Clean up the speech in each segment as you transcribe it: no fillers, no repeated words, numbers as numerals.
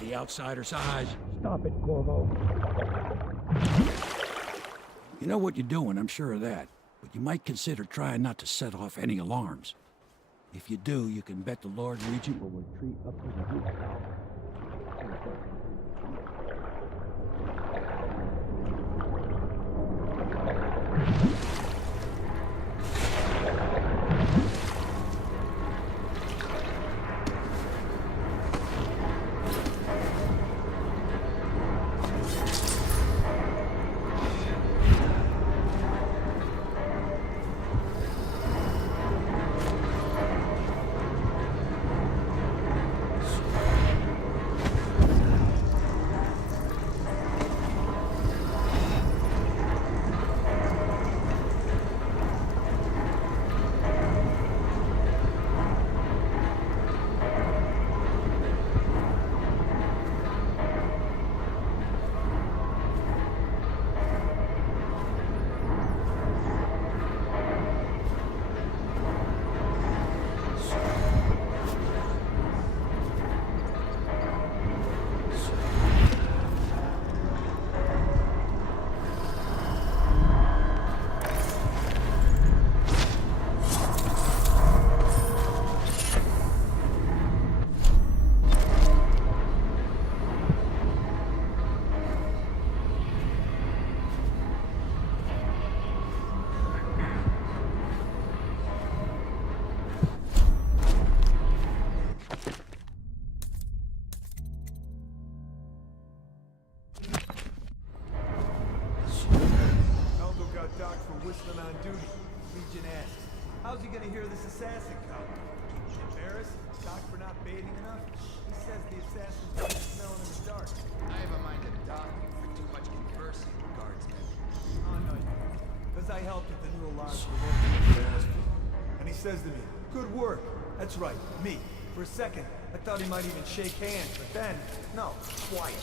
The outsider's eyes. Stop it, Corvo. You know what you're doing, I'm sure of that. But you might consider trying not to set off any alarms. If you do, you can bet the Lord Regent will retreat up to the roof. on duty. Legion asks, how's he gonna hear this assassin come? Embarrassed? Shocked for not bathing enough? He says the assassin's going to smell in the dark. I have a mind to dock you for too much conversing, guardsman. Oh, no, you don't. Because I helped with the new alarms for Lord Legion last week. And he says to me, good work. That's right, me. For a second, I thought he might even shake hands, but then, no, quiet.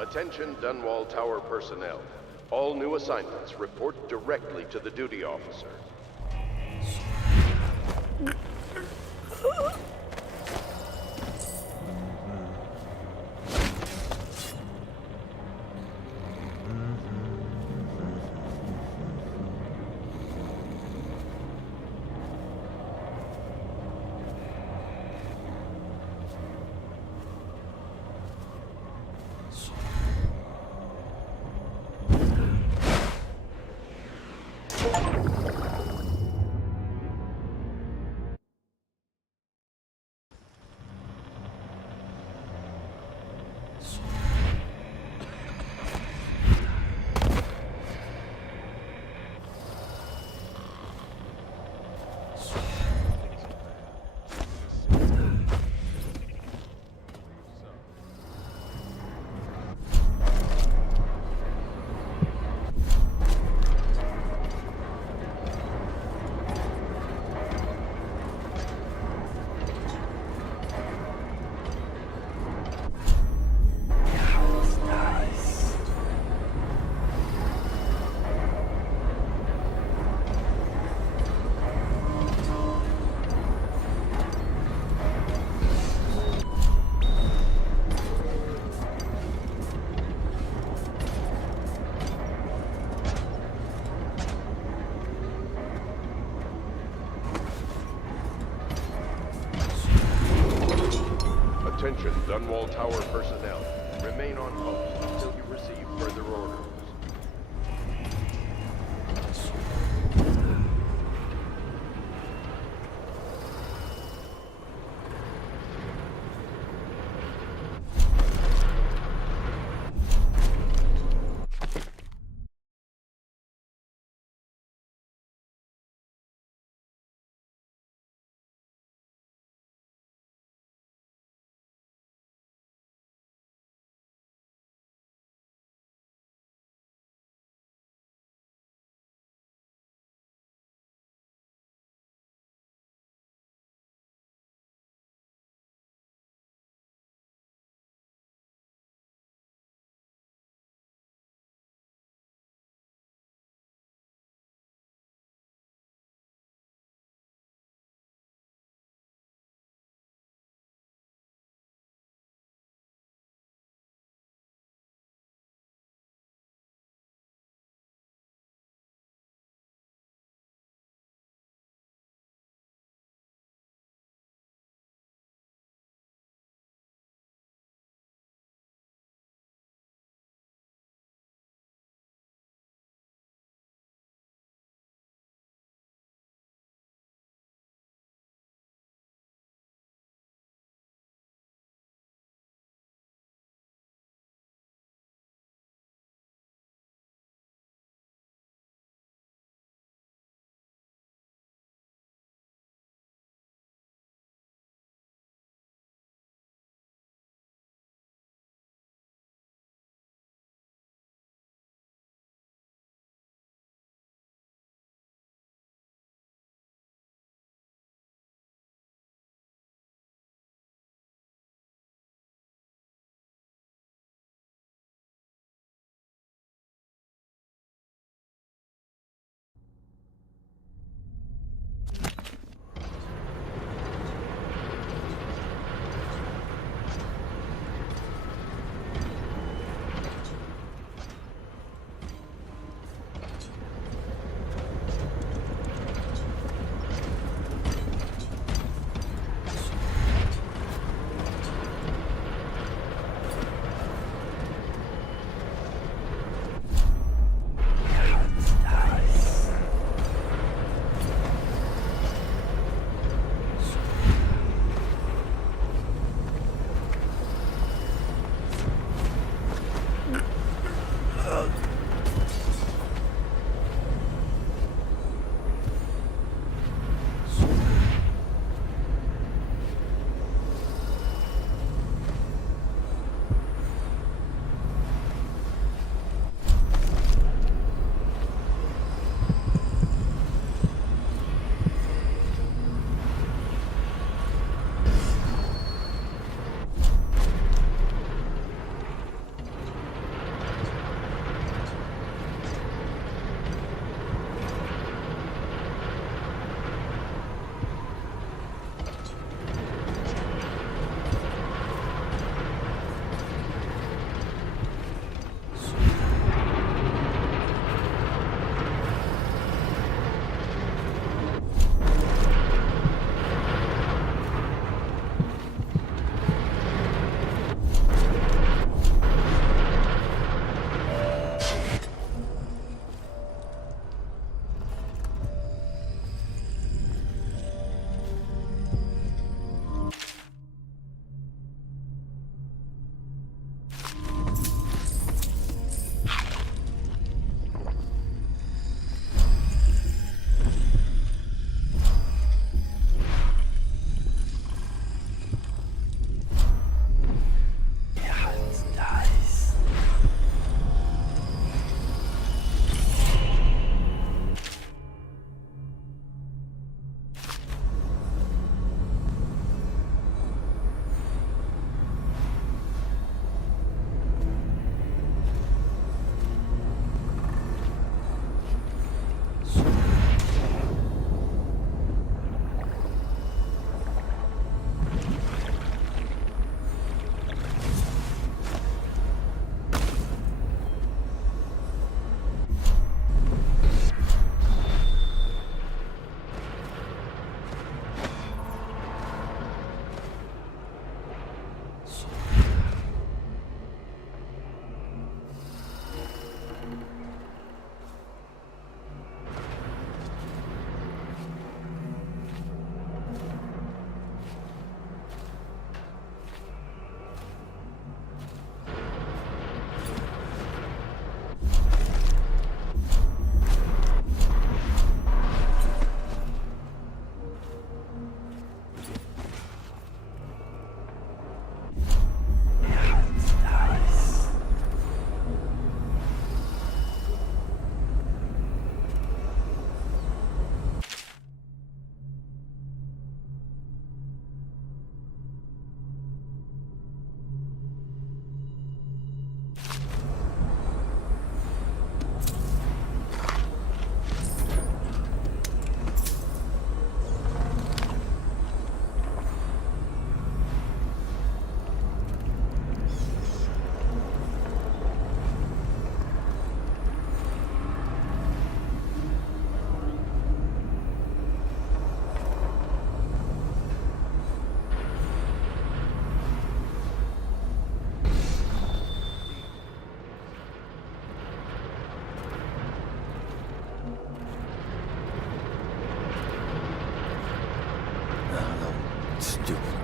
Attention Dunwall Tower personnel. All new assignments report directly to the duty officer. Attention Dunwall Tower personnel. Remain on post until you receive further orders.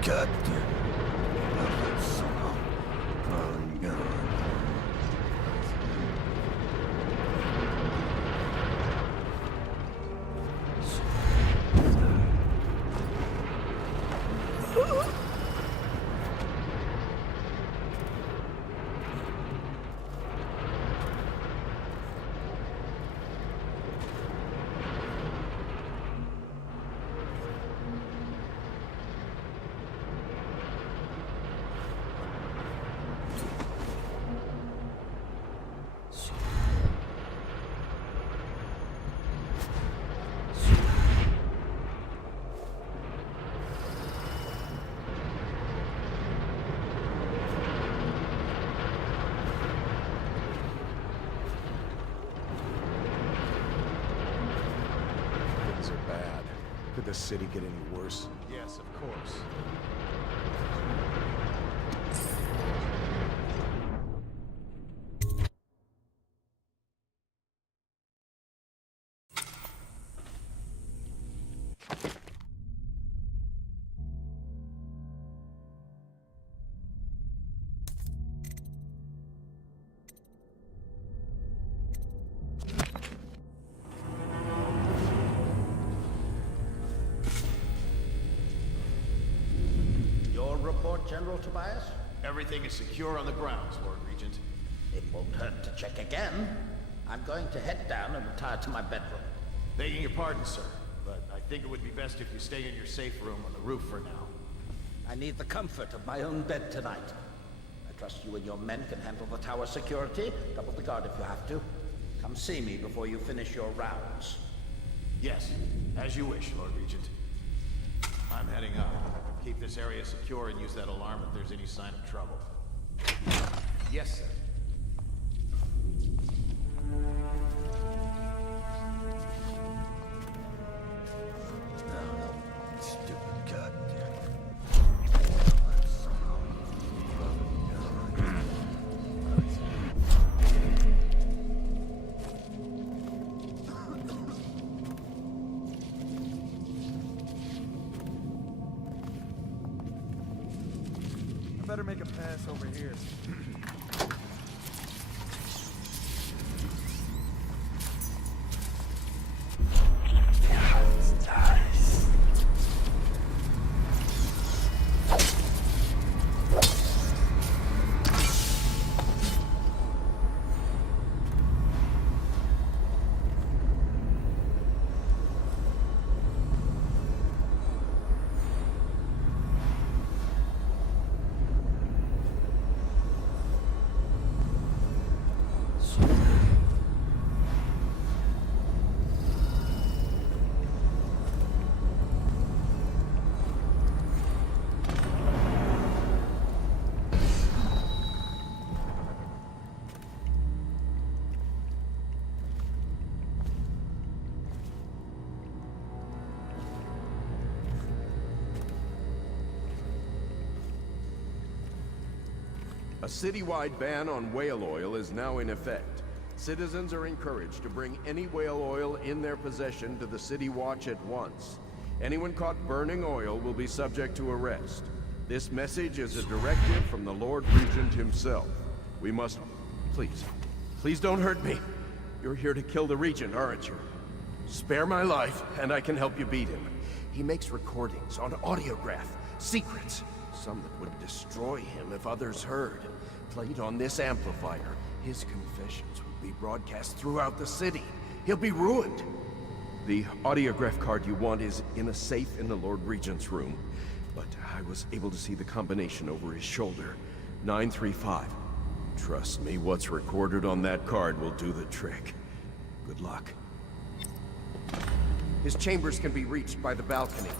God damn it. Somehow. Finally gone. Things are bad. Could the city get any worse? Yes, of course. Your report, General Tobias? Everything is secure on the grounds, Lord Regent. It won't hurt to check again. I'm going to head down and retire to my bedroom. Begging your pardon, sir, but I think it would be best if you stay in your safe room on the roof for now. I need the comfort of my own bed tonight. I trust you and your men can handle the tower security. Double the guard if you have to. Come see me before you finish your rounds. Yes, as you wish, Lord Regent. I'm heading up. Keep this area secure and use that alarm if there's any sign of trouble. Yes, sir. Stupid goddamn. I better make a pass over here. A citywide ban on whale oil is now in effect. Citizens are encouraged to bring any whale oil in their possession to the City Watch at once. Anyone caught burning oil will be subject to arrest. This message is a directive from the Lord Regent himself. We must... Please don't hurt me. You're here to kill the Regent, aren't you? Spare my life, and I can help you beat him. He makes recordings on audiograph, secrets. Some that would destroy him if others heard. Played on this amplifier, his confessions would be broadcast throughout the city. He'll be ruined. The audiograph card you want is in a safe in the Lord Regent's room. But I was able to see the combination over his shoulder. 935. Trust me, what's recorded on that card will do the trick. Good luck. His chambers can be reached by the balcony.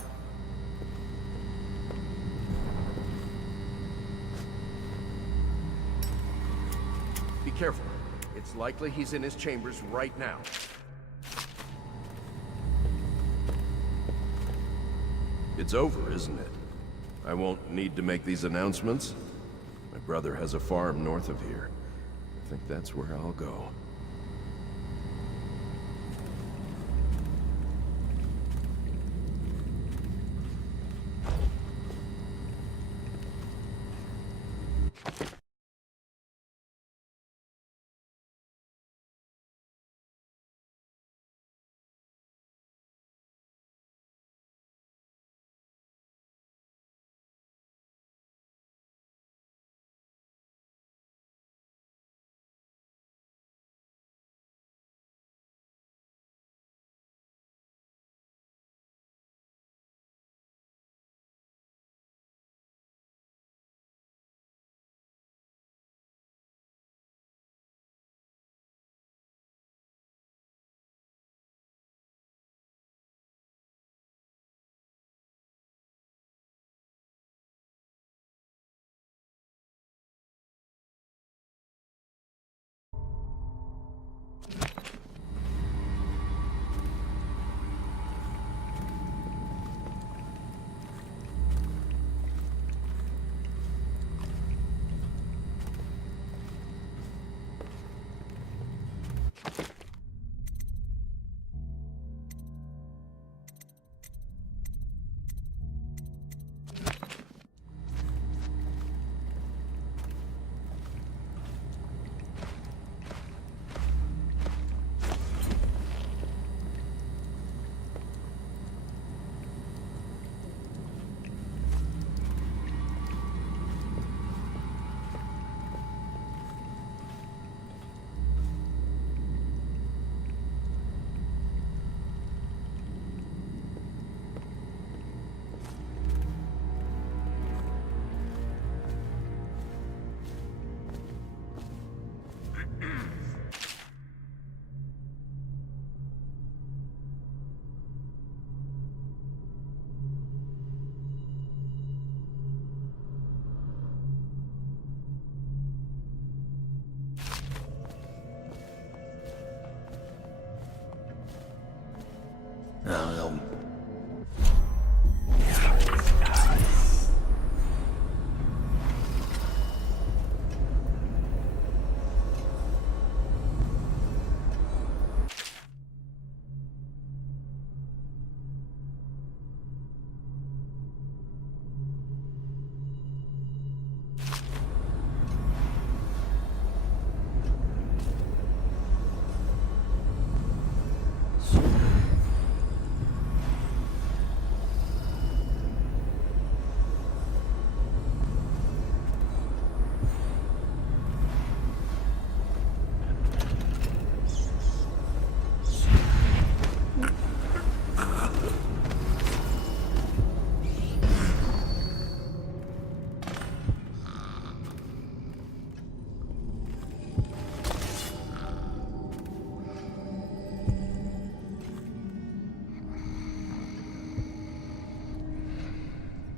Be careful. It's likely he's in his chambers right now. It's over, isn't it? I won't need to make these announcements. My brother has a farm north of here. I think that's where I'll go. I'll...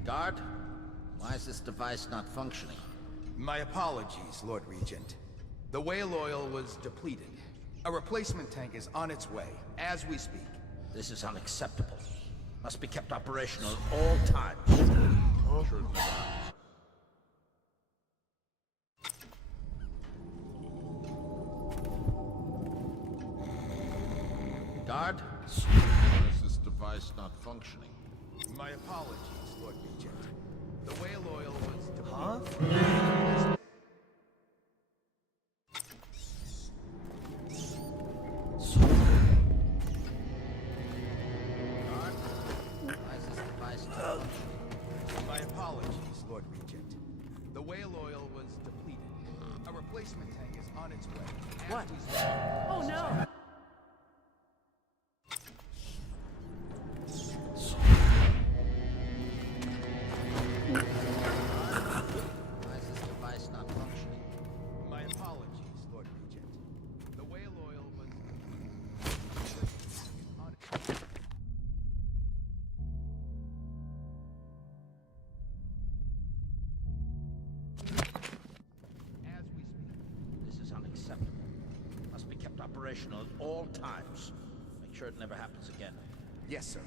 Guard, why is this device not functioning? My apologies, Lord Regent. The whale oil was depleted. A replacement tank is on its way, as we speak. This is unacceptable. Must be kept operational at all times. Guard, why is this device not functioning? My apologies, Lord Regent. The whale oil was depleted. Guard, why is this device not functioning? My apologies, Lord Regent. The whale oil was depleted. A replacement tank is on its way. What? Oh no! Why is this device not functioning? My apologies, Lord Regent. The whale oil was on as we speak. This is unacceptable. Must be kept operational at all times. Make sure it never happens again. Yes, sir.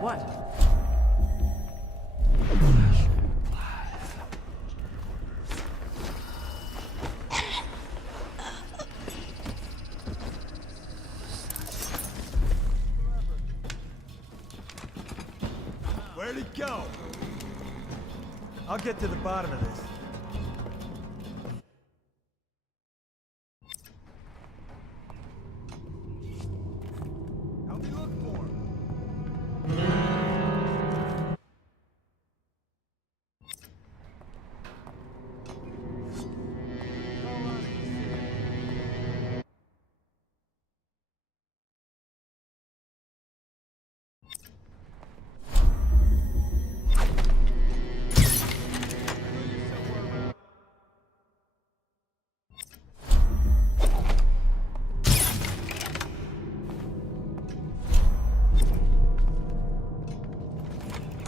What? Where'd he go? I'll get to the bottom of this. Help me look for him.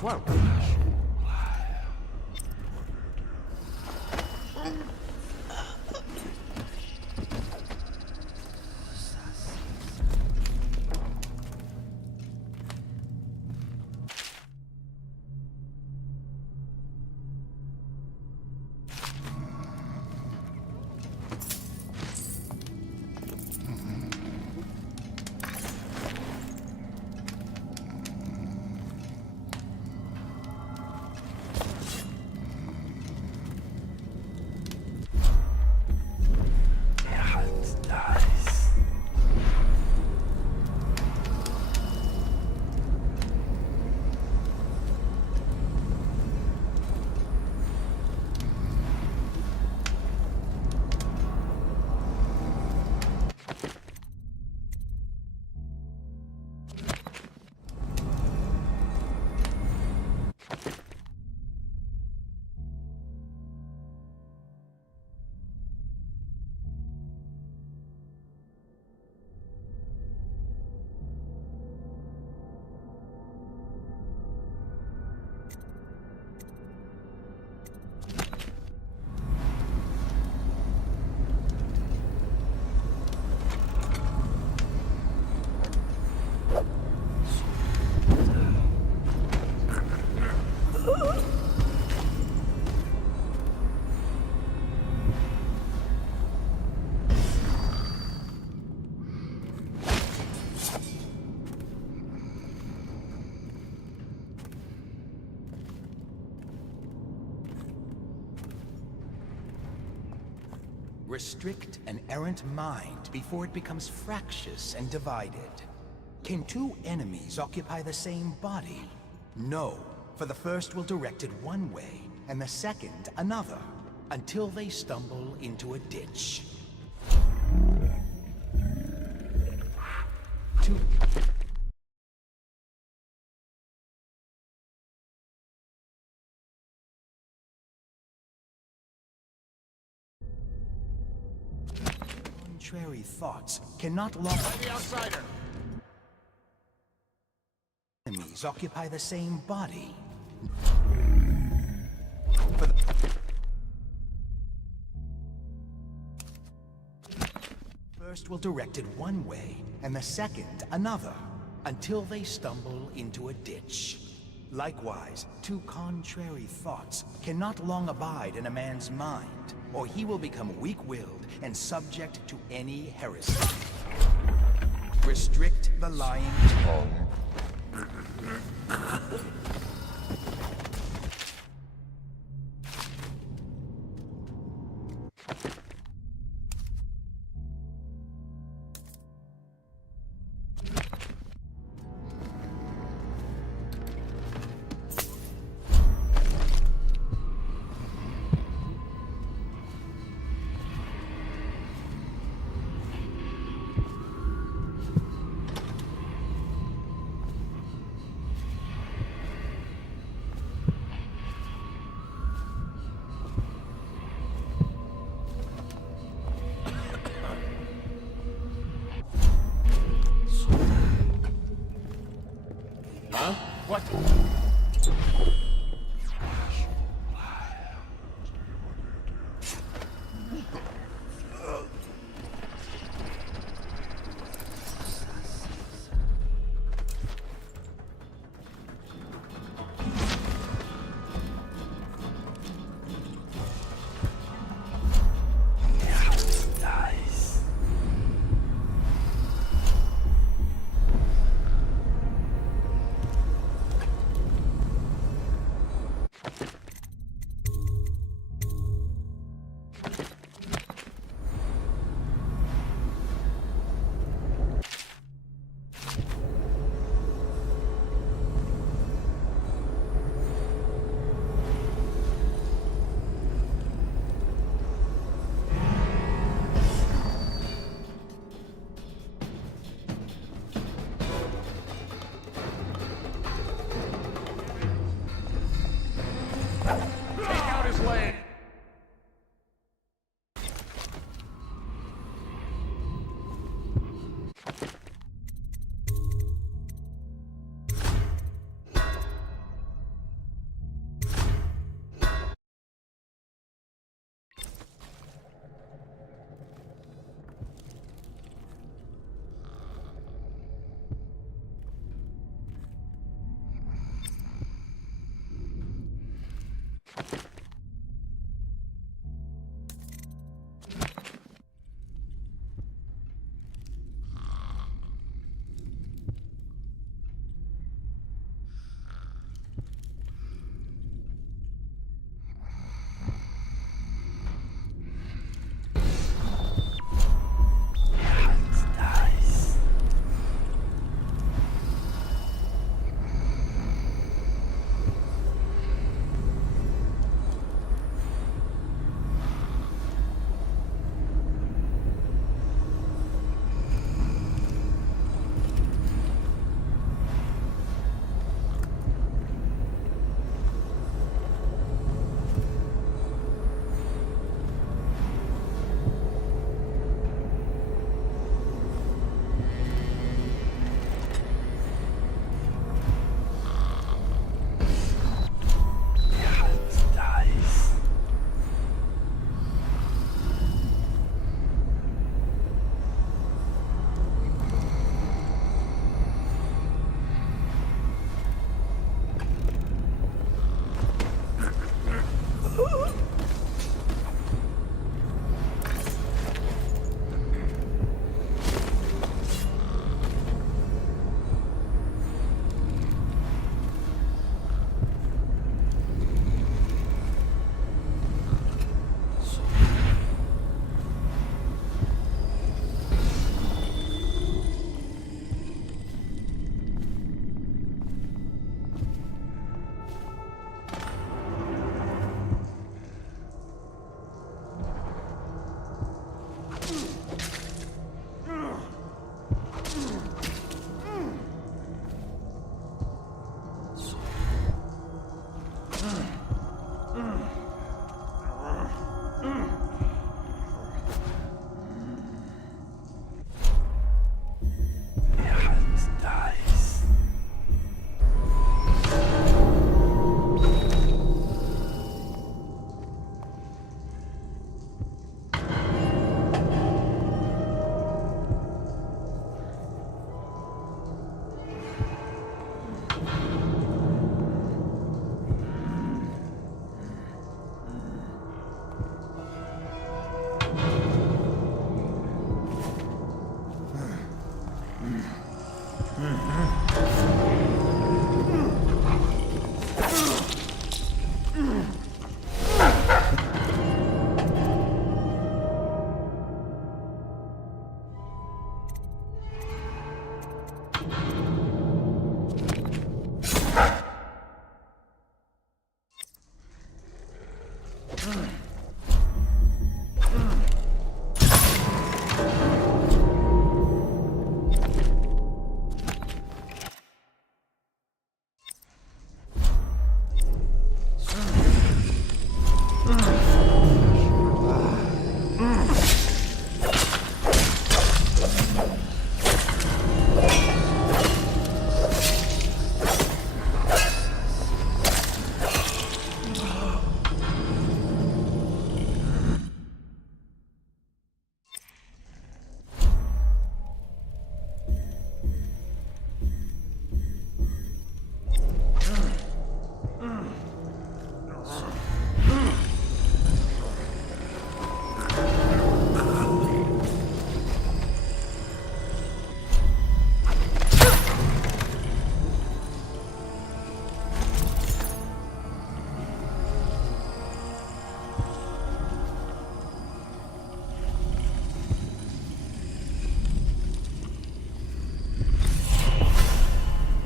Whoa. Restrict an errant mind before it becomes fractious and divided. Can two enemies occupy the same body? No, for the first will direct it one way, and the second another, until they stumble into a ditch. Two contrary thoughts cannot long The outsider! enemies occupy the same body. For the first will direct it one way, and the second another, until they stumble into a ditch. Likewise, two contrary thoughts cannot long abide in a man's mind, or he will become weak-willed and subject to any heresy. Restrict the lying tongue. What?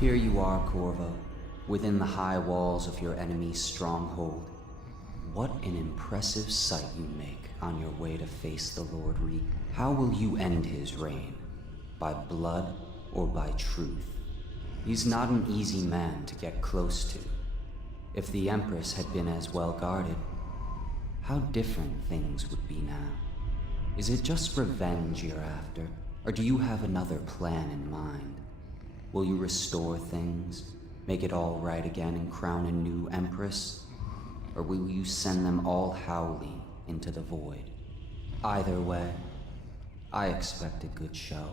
here you are, Corvo, within the high walls of your enemy's stronghold. What an impressive sight you make on your way to face the Lord Reed. How will you end his reign? By blood or by truth? He's not an easy man to get close to. If the Empress had been as well guarded, how different things would be now. Is it just revenge you're after, or do you have another plan in mind? Will you restore things, make it all right again and crown a new Empress? Or will you send them all howling into the void? Either way, I expect a good show.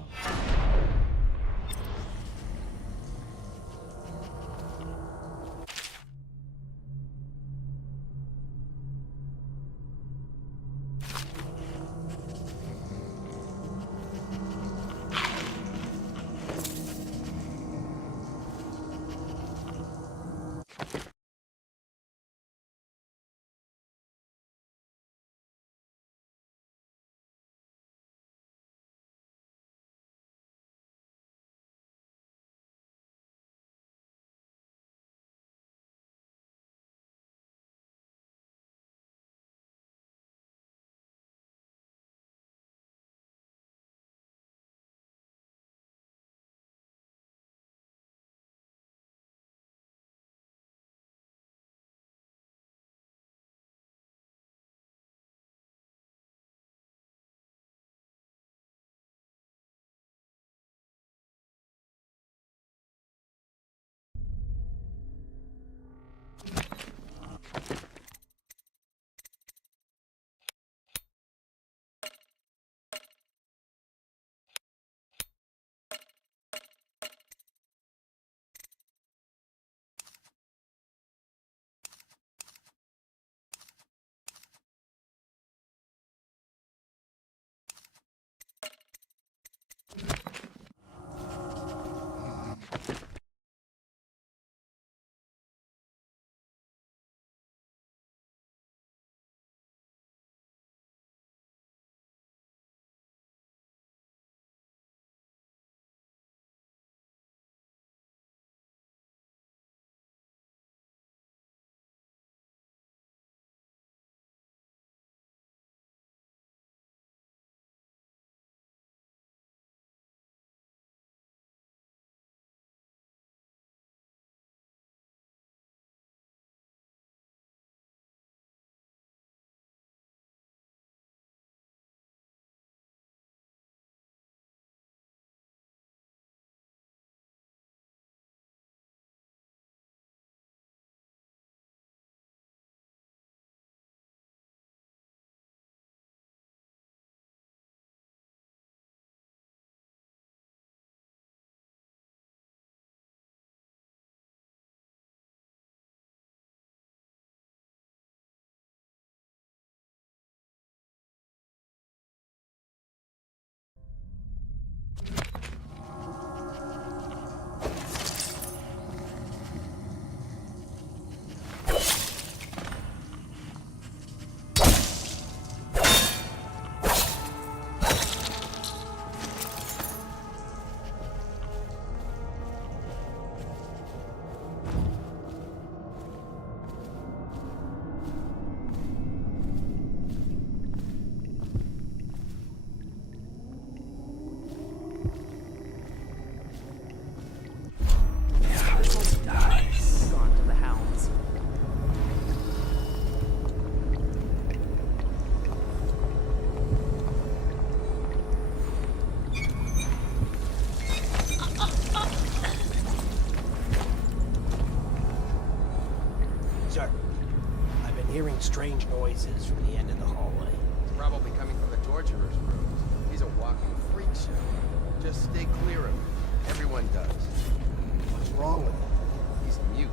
hearing strange noises from the end of the hallway. It's probably coming from the torturer's rooms. He's a walking freak show. Just stay clear of him. Everyone does. What's wrong with him? He's mute.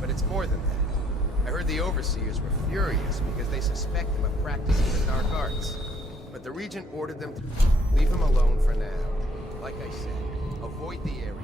But it's more than that. I heard the overseers were furious because they suspect him of practicing the dark arts. But the Regent ordered them to leave him alone for now. Like I said, avoid the area.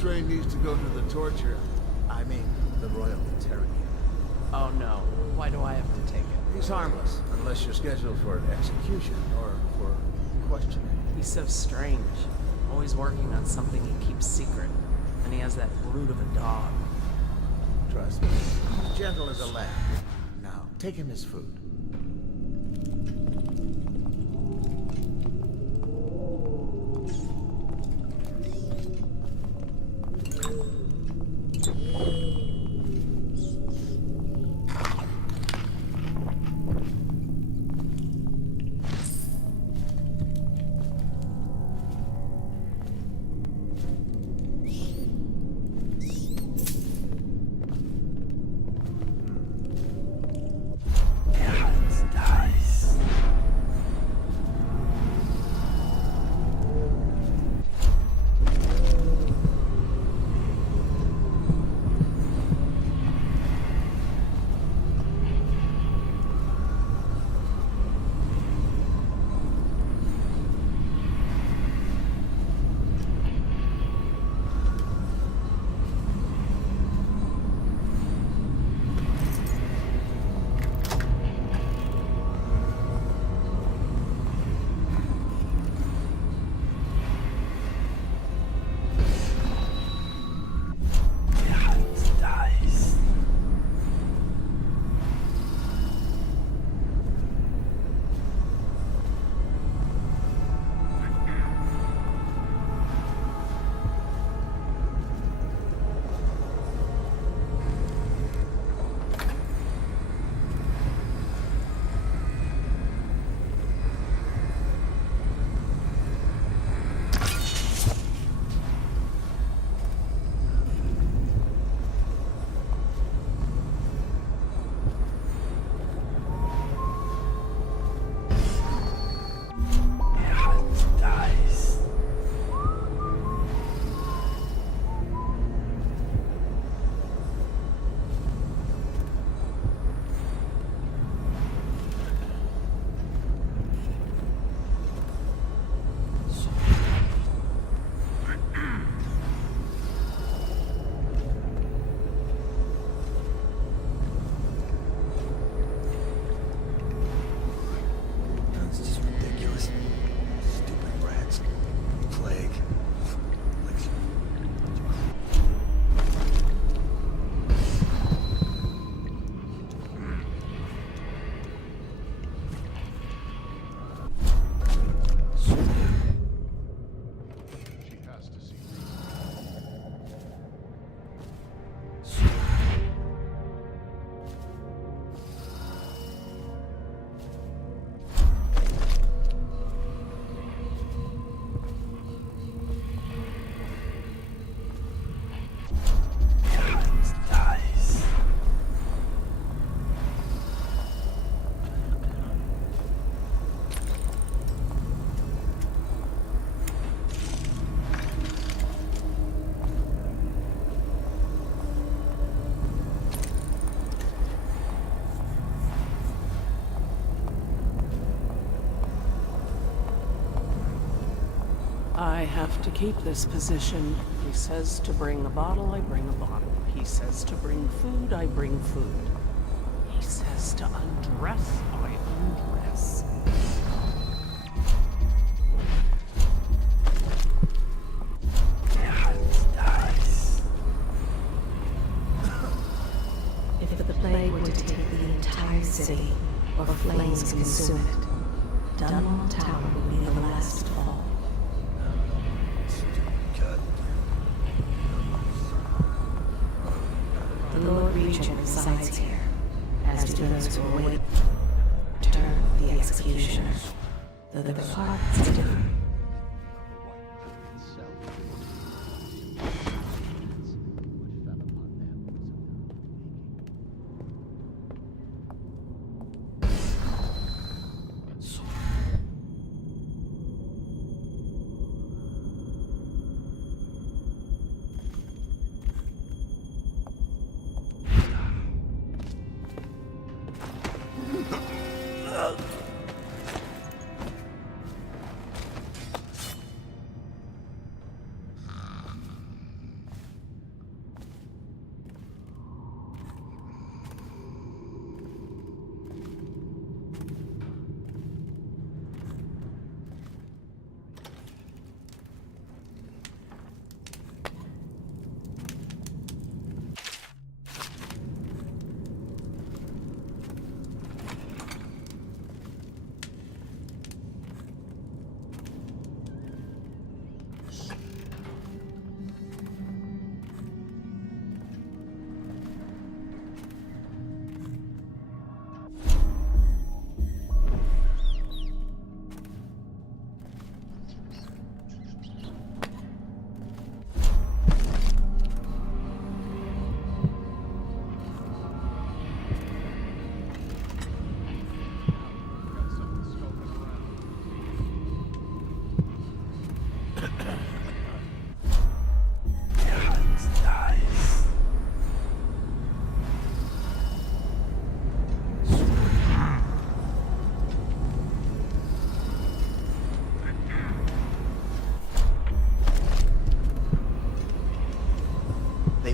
train needs to go to the torture. I mean, the royal interrogator. Oh no. Why do I have to take it? He's harmless, unless you're scheduled for an execution or for questioning. He's so strange. Always working on something he keeps secret. And he has that brute of a dog. Trust me, he's gentle as a lamb. Now, take him his food. I have to keep this position. He says to bring a bottle, I bring a bottle. He says to bring food, I bring food. He says to undress, I undress. If the plague were to take the entire city, or flames consume it, Dunwall Tower would be the last to fall. The Lord Regent resides here, as do those who await turn the executioner, though their parts differ.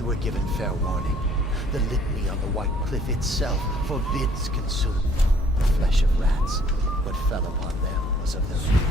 were given fair warning. The litany on the White Cliff itself forbids consuming the flesh of rats. What fell upon them was of their own.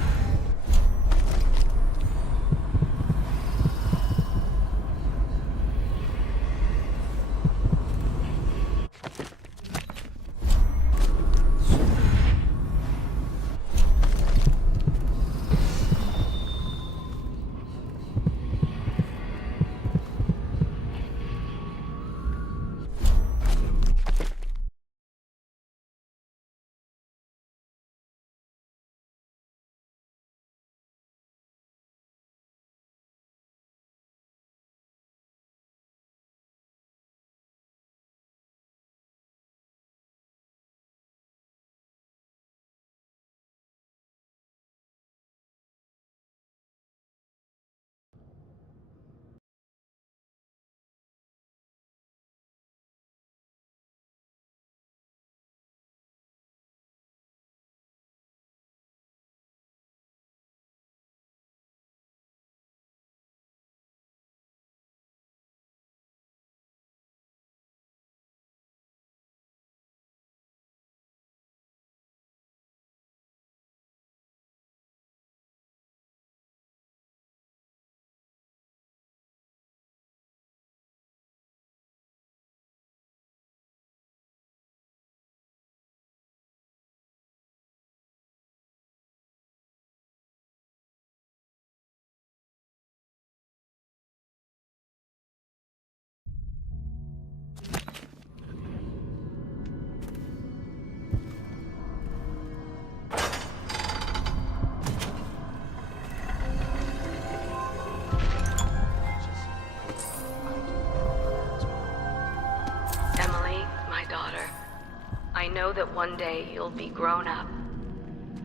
I know that one day you'll be grown up,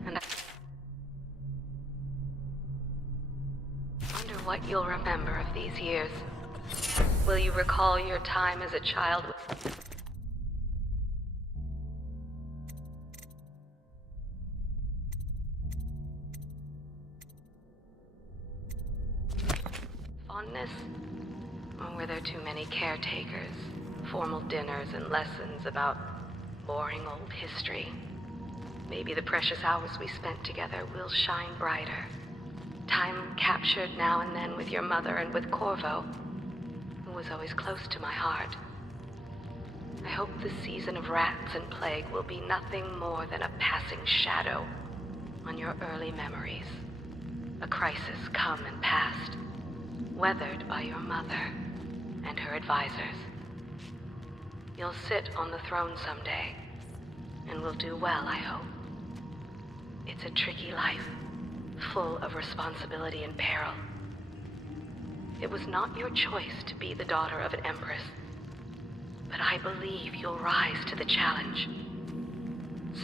and I wonder what you'll remember of these years. Will you recall your time as a child with fondness? Or were there too many caretakers, formal dinners, and lessons about boring old history? Maybe the precious hours we spent together will shine brighter. Time captured now and then with your mother and with Corvo, who was always close to my heart. I hope the season of rats and plague will be nothing more than a passing shadow on your early memories. A crisis come and past, weathered by your mother and her advisors. You'll sit on the throne someday, and will do well, I hope. It's a tricky life, full of responsibility and peril. It was not your choice to be the daughter of an empress, but I believe you'll rise to the challenge.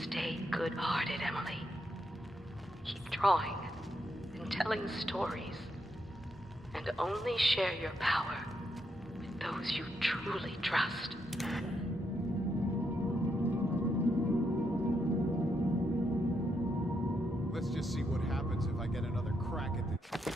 Stay good-hearted, Emily. Keep drawing and telling stories, and only share your power with those you truly trust. Let's just see what happens if I get another crack at the...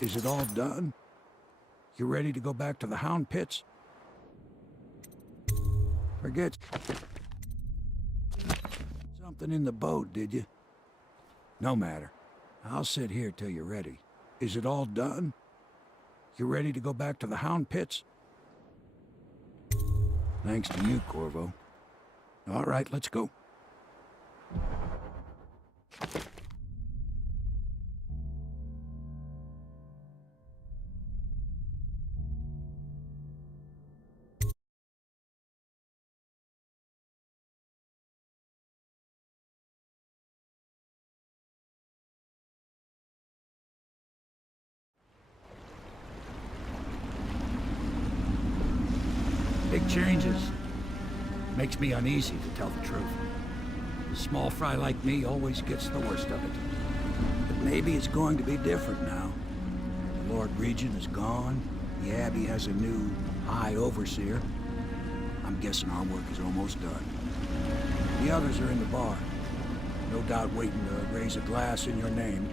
Is it all done? You ready to go back to the Hound Pits? Forget something in the boat, did you? No matter. I'll sit here till you're ready. Is it all done? You ready to go back to the Hound Pits? Thanks to you, Corvo. All right, let's go. Big changes. Makes me uneasy, to tell the truth. A small fry like me always gets the worst of it. But maybe it's going to be different now. The Lord Regent is gone. The Abbey has a new High Overseer. I'm guessing our work is almost done. The others are in the bar. No doubt waiting to raise a glass in your name.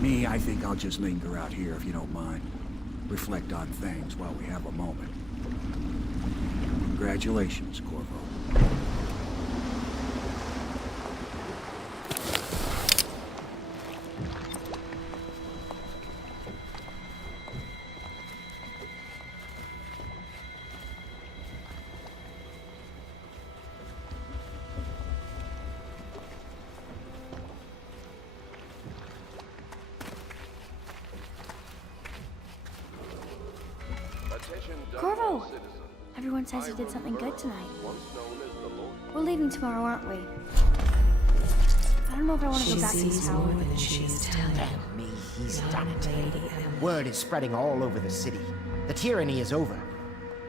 Me, I think I'll just linger out here if you don't mind. Reflect on things while we have a moment. Congratulations, Corvo. Corvo! Everyone says you did something good tonight. We're leaving tomorrow, aren't we? I don't know if I want to go back to this tower. More than she is telling Me, he's done it. Lady Emily. Word is spreading all over the city. The tyranny is over.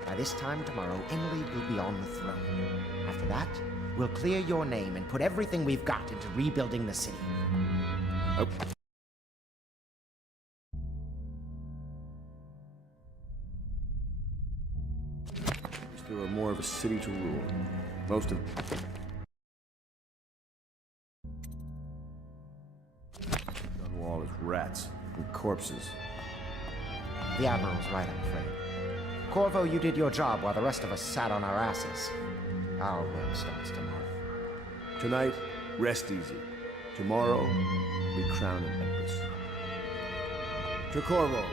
By this time tomorrow, Emily will be on the throne. After that, we'll clear your name and put everything we've got into rebuilding the city. Oh. Wish there were more of a city to rule. Most of... Done wall is rats and corpses. The Admiral's right, I'm afraid. Corvo, you did your job while the rest of us sat on our asses. Our work starts tomorrow. Tonight, rest easy. Tomorrow, we crown an empress. To Corvo,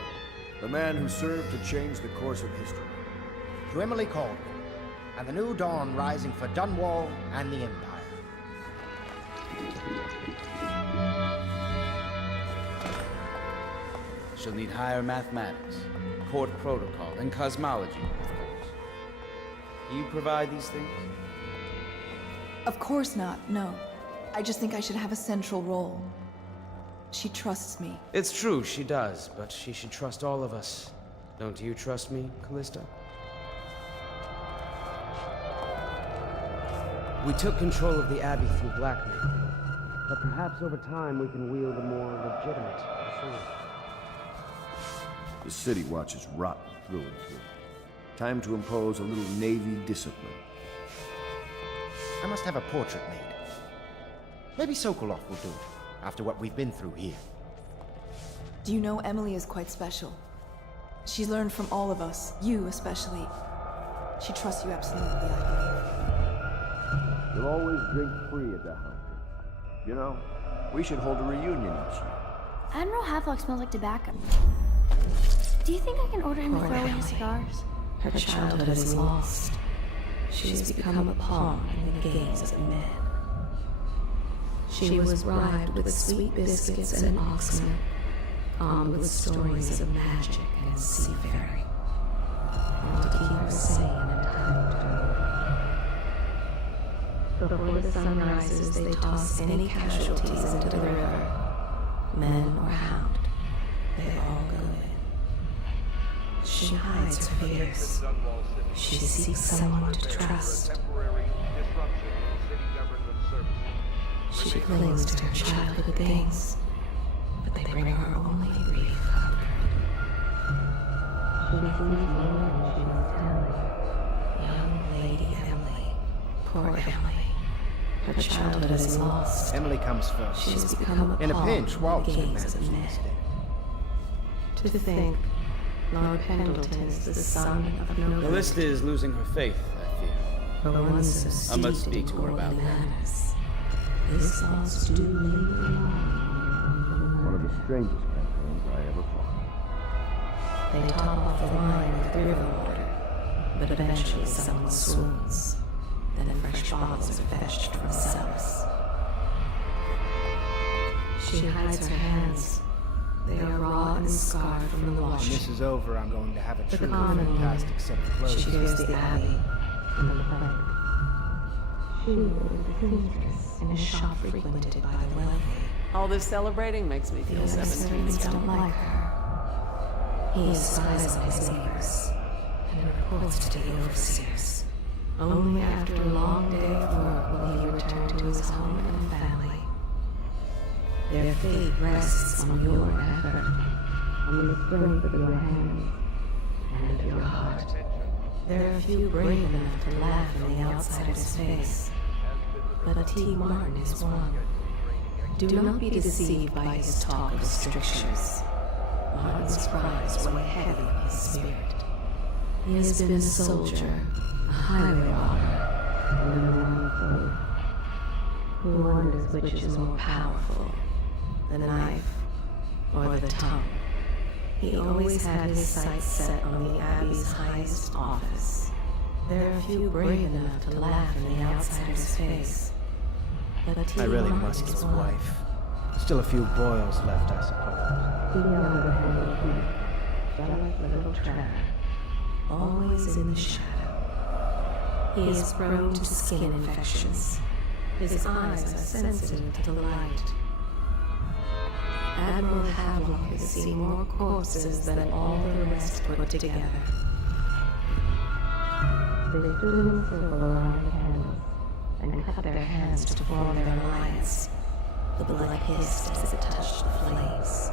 the man who served to change the course of history. To Emily Caldwell, and the new dawn rising for Dunwall and the Empire. She'll need higher mathematics, court protocol, and cosmology, of course. Do you provide these things? Of course not, no. I just think I should have a central role. She trusts me. It's true, she does, but she should trust all of us. Don't you trust me, Callista? We took control of the Abbey through blackmail, but perhaps over time we can wield a more legitimate authority. The city watch is rotten through and through. Time to impose a little Navy discipline. I must have a portrait made. Maybe Sokolov will do it, after what we've been through here. Do you know Emily is quite special? She's learned from all of us, you especially. She trusts you absolutely, I believe. You'll always drink free at the house. You know, we should hold a reunion each year. Admiral Havelock smells like tobacco. Do you think I can order him to throw away his cigars? Her childhood is lost. She has become a pawn in the games of men. She was bribed with sweet biscuits and ox milk, armed with stories of magic and seafaring, all to keep her sane and tied. Before the sun rises, they toss any casualties into the river. Men or hound, they all go in. She hides her fears. She seeks someone to trust. She clings to her childhood things, but they bring her only brief comfort. She sees more than she is telling. Young Lady Emily, poor Emily. Her childhood is lost. Emily comes first. She has become a in a pawn pinch, in Walt's the been games of managed men. instead. To think Lord Pendleton is the son of no... Callista is losing her faith, I fear. For one so I must steeped in speak to her about worldly that. manners, his thoughts do linger long. One of the strangest campaigns I ever fought. They top off the line with river water, but eventually someone swoons. Then fresh bottles are fetched from cellars. She hides her hands. They are raw and scarred from the When washing. this is over, I'm going to have a The trip common with past woman. except the clothes. She fears the abbey and the plague. She is a seamstress in a shop frequented by the wealthy. All this celebrating makes me feel 17 Servants still. don't like her. He spies on his neighbors and reports to the overseers. Only after a long day of work will he return to his home and family. Their fate rests on your effort, on the strength of your hands and your heart. There are few brave enough to laugh in the outsider's face, but T. Martin is one. Do not be deceived by his talk of strictures. Martin's crimes weigh heavy on his spirit. He has been a soldier, a highway robber, and a man foe. Who wonders which is more powerful, the knife or the tongue? He always had his sights set on the Abbey's highest office. There are few brave enough to laugh in the outsider's face. But T. I really Martin must is get a one. wife. Still a few boils left, I suppose. The younger handled he, jealous little Trevor, always in the shadow. He is prone to skin infections. His eyes are sensitive to the light. Admiral Havelock has seen more corpses than all the rest put together. They stood in a circle around the candles and cut their hands to form their alliance. The blood hissed as it touched the flames.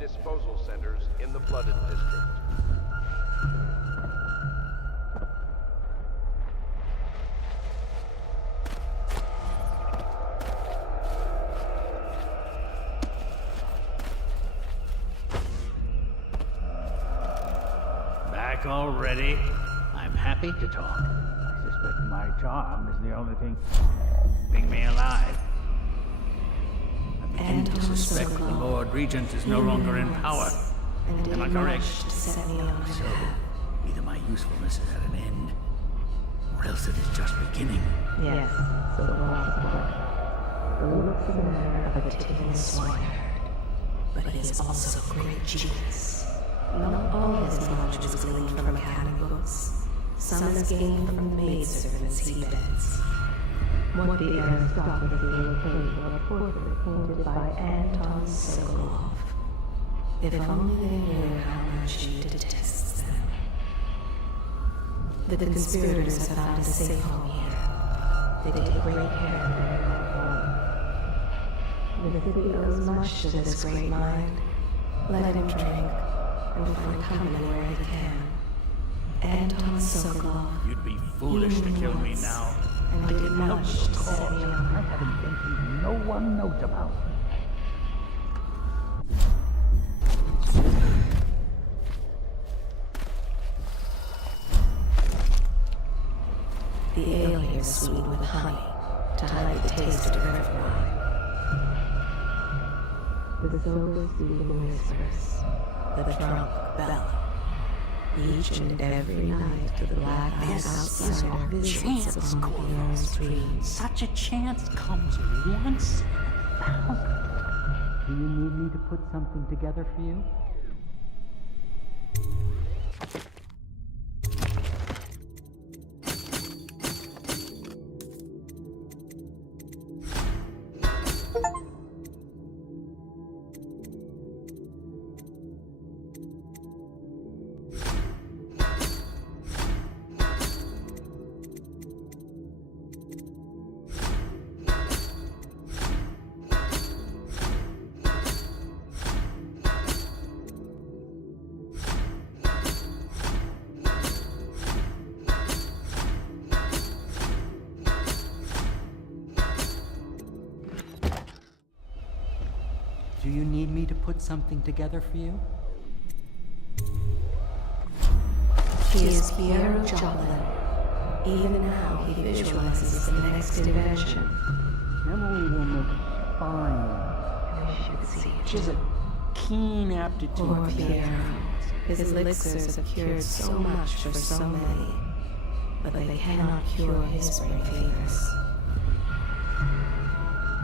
disposal centers in the flooded district. Back already? I'm happy to talk. I suspect my charm is the only thing keeping me alive. I'm beginning to suspect the Lord Regent is no longer in power. Am I correct? So, either my usefulness is at an end, or else it is just beginning. Yes, so the loss of blood. The looks of the manner of a ticking swineherd. But he is also a great genius. Not all his knowledge is gleaned from academy books. Some is gained from the maidservants he beds. What the aristocracy will pay for a portrait painted by Anton Sokolov. If only they knew how much he detests them. The conspirators have found a safe home here. They take great care of their home. The city owes much to this great mind. Let him drink and find company where he can. Anton Sokolov. You'd be foolish to kill me now. And I did much to set me on. I have intentions no one knows about. The ale here is sweetened with honey to hide the taste of river wine. The silver season whispers, the drunk bellow. Each and every night the black-eyed outsider visits upon the Earl's dreams. Such a chance comes once in 1,000. Do you need me to put something together for you? Do you need me to put something together for you? He is Piero Joplin. Even now, he visualizes the next invention. Emily will make fine. She has a keen aptitude. Poor Piero. His elixirs have cured so much for so many, but they cannot cure his brain fevers.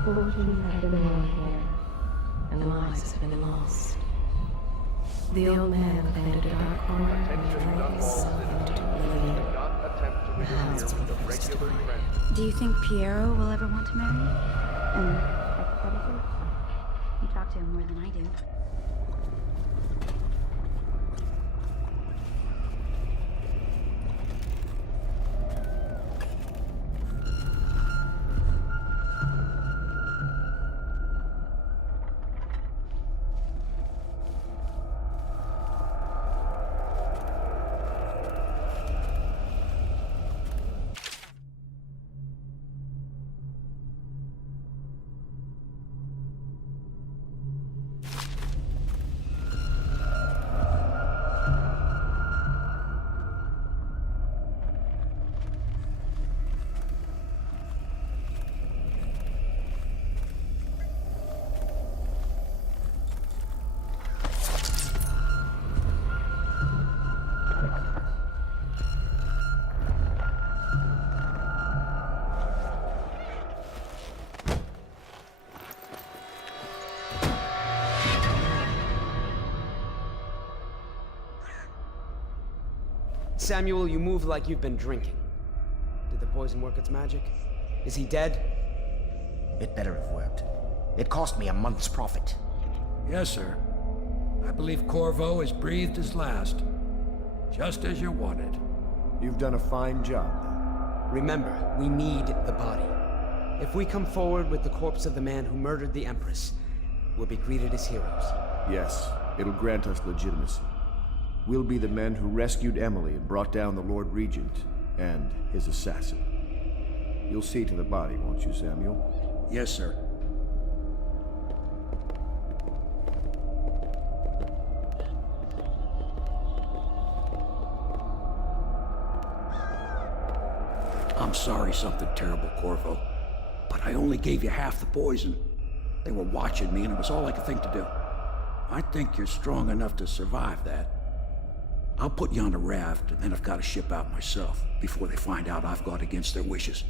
Fortunes have been won here, and lives have been lost. The old man claimed a dark corner and drank himself into oblivion. The hounds were the first to find it. Do you think Piero will ever want to marry you? Hypothetically? You talk to him more than I do. Samuel, you move like you've been drinking. Did the poison work its magic? Is he dead? It better have worked. It cost me a month's profit. Yes, sir. I believe Corvo has breathed his last. Just as you wanted. You've done a fine job, then. Remember, we need the body. If we come forward with the corpse of the man who murdered the Empress, we'll be greeted as heroes. Yes, it'll grant us legitimacy. We'll be the men who rescued Emily and brought down the Lord Regent and his assassin. You'll see to the body, won't you, Samuel? Yes, sir. I'm sorry something terrible, Corvo, but I only gave you half the poison. They were watching me and it was all I could think to do. I think you're strong enough to survive that. I'll put you on a raft, and then I've got to ship out myself before they find out I've gone against their wishes.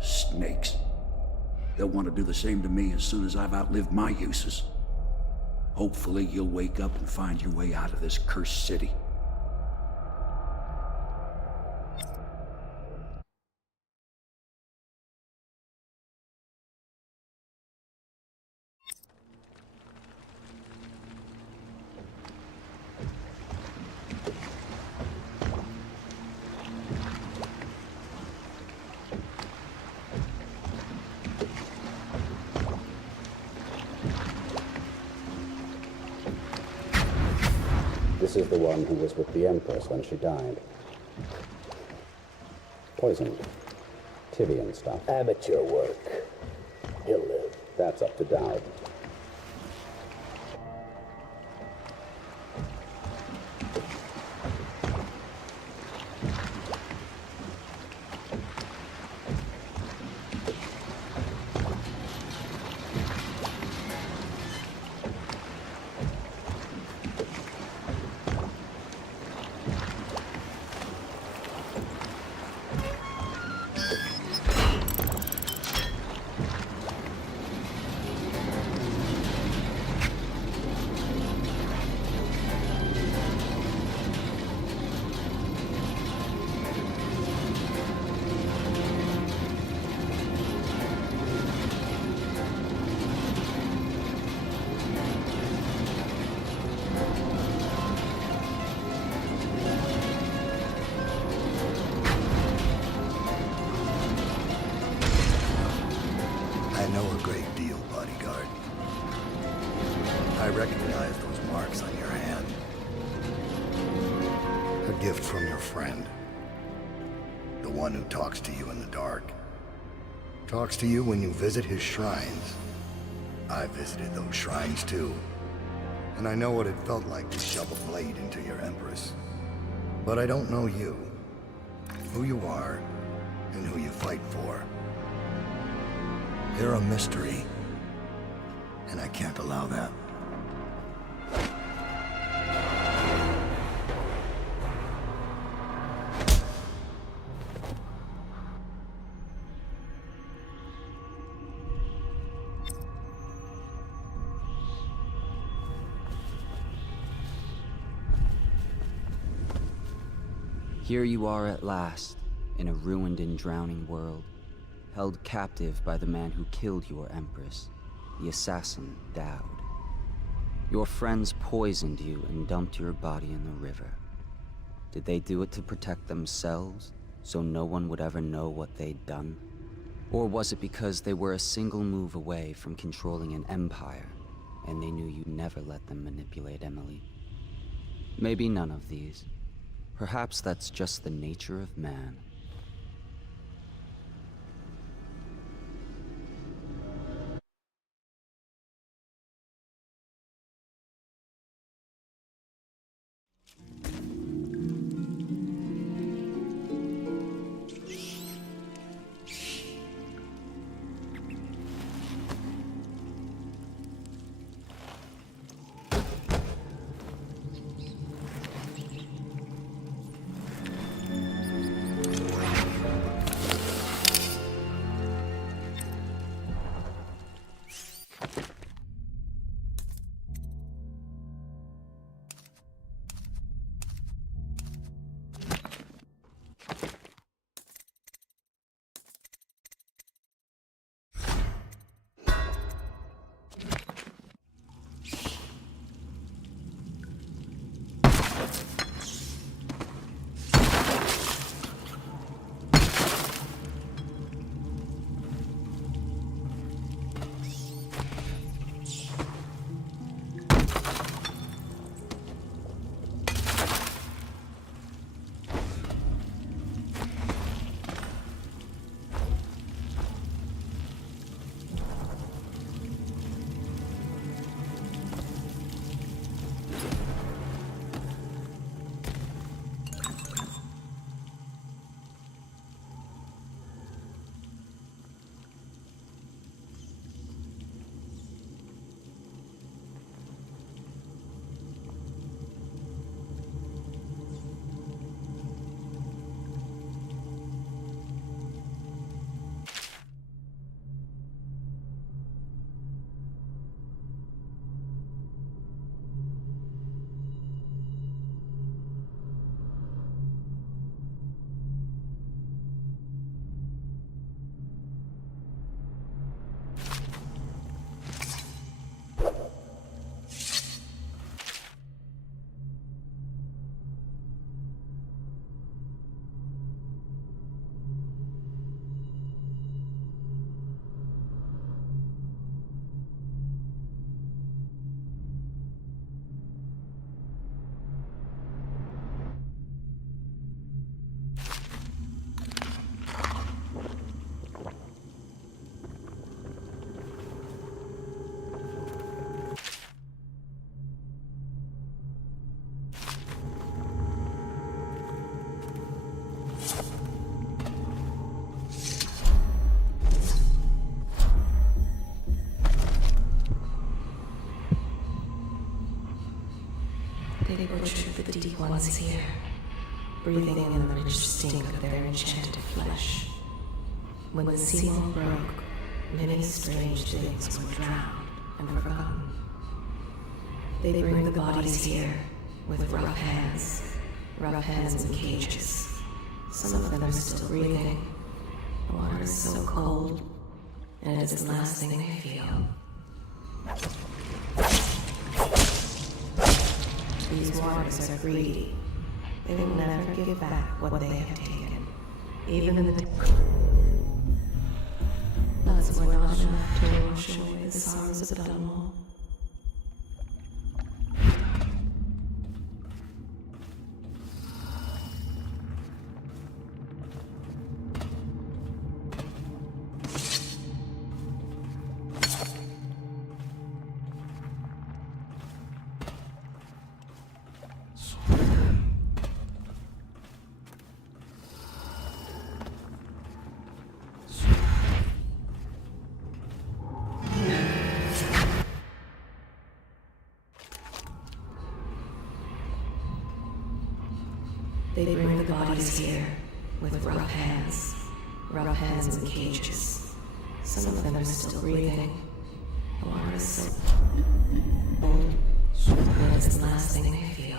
Snakes. They'll want to do the same to me as soon as I've outlived my uses. Hopefully you'll wake up and find your way out of this cursed city. This is the one who was with the Empress when she died. Poisoned. Tivian stuff. Amateur work. He'll live. That's up to Dowd. know a great deal, bodyguard. I recognize those marks on your hand. A gift from your friend. The one who talks to you in the dark. Talks to you when you visit his shrines. I visited those shrines too. And I know what it felt like to shove a blade into your Empress. But I don't know you. Who you are, and who you fight for. You're a mystery. And I can't allow that. Here you are at last, in a ruined and drowning world, held captive by the man who killed your Empress, the assassin Dowd. Your friends poisoned you and dumped your body in the river. Did they do it to protect themselves, so no one would ever know what they'd done? Or was it because they were a single move away from controlling an empire, and they knew you'd never let them manipulate Emily? Maybe none of these. Perhaps that's just the nature of man. They butchered the deep ones here, breathing in the rich stink of their enchanted flesh. When the seal broke, many strange things were drowned and forgotten. They bring the bodies here with rough hands in cages. Some of them are still breathing. The water is so cold, and it is the last thing they feel. These waters are greedy. They will never give back what they have taken. Even in the... That's words were not enough to wash away the sorrows of Dunwall. They bring the bodies here with rough hands in cages. Some of them are still breathing. The one is so old, but it's the last thing they feel.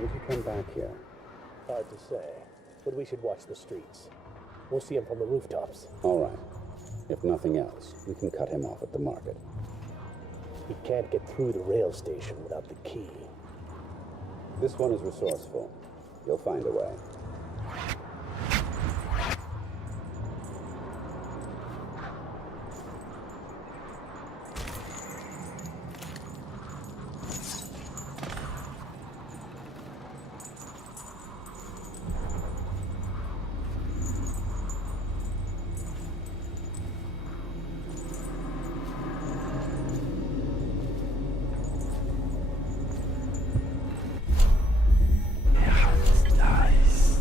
Why did he come back here? Hard to say, but we should watch the streets. We'll see him from the rooftops. All right. If nothing else, we can cut him off at the market. He can't get through the rail station without the key. This one is resourceful. You'll find a way. Nice.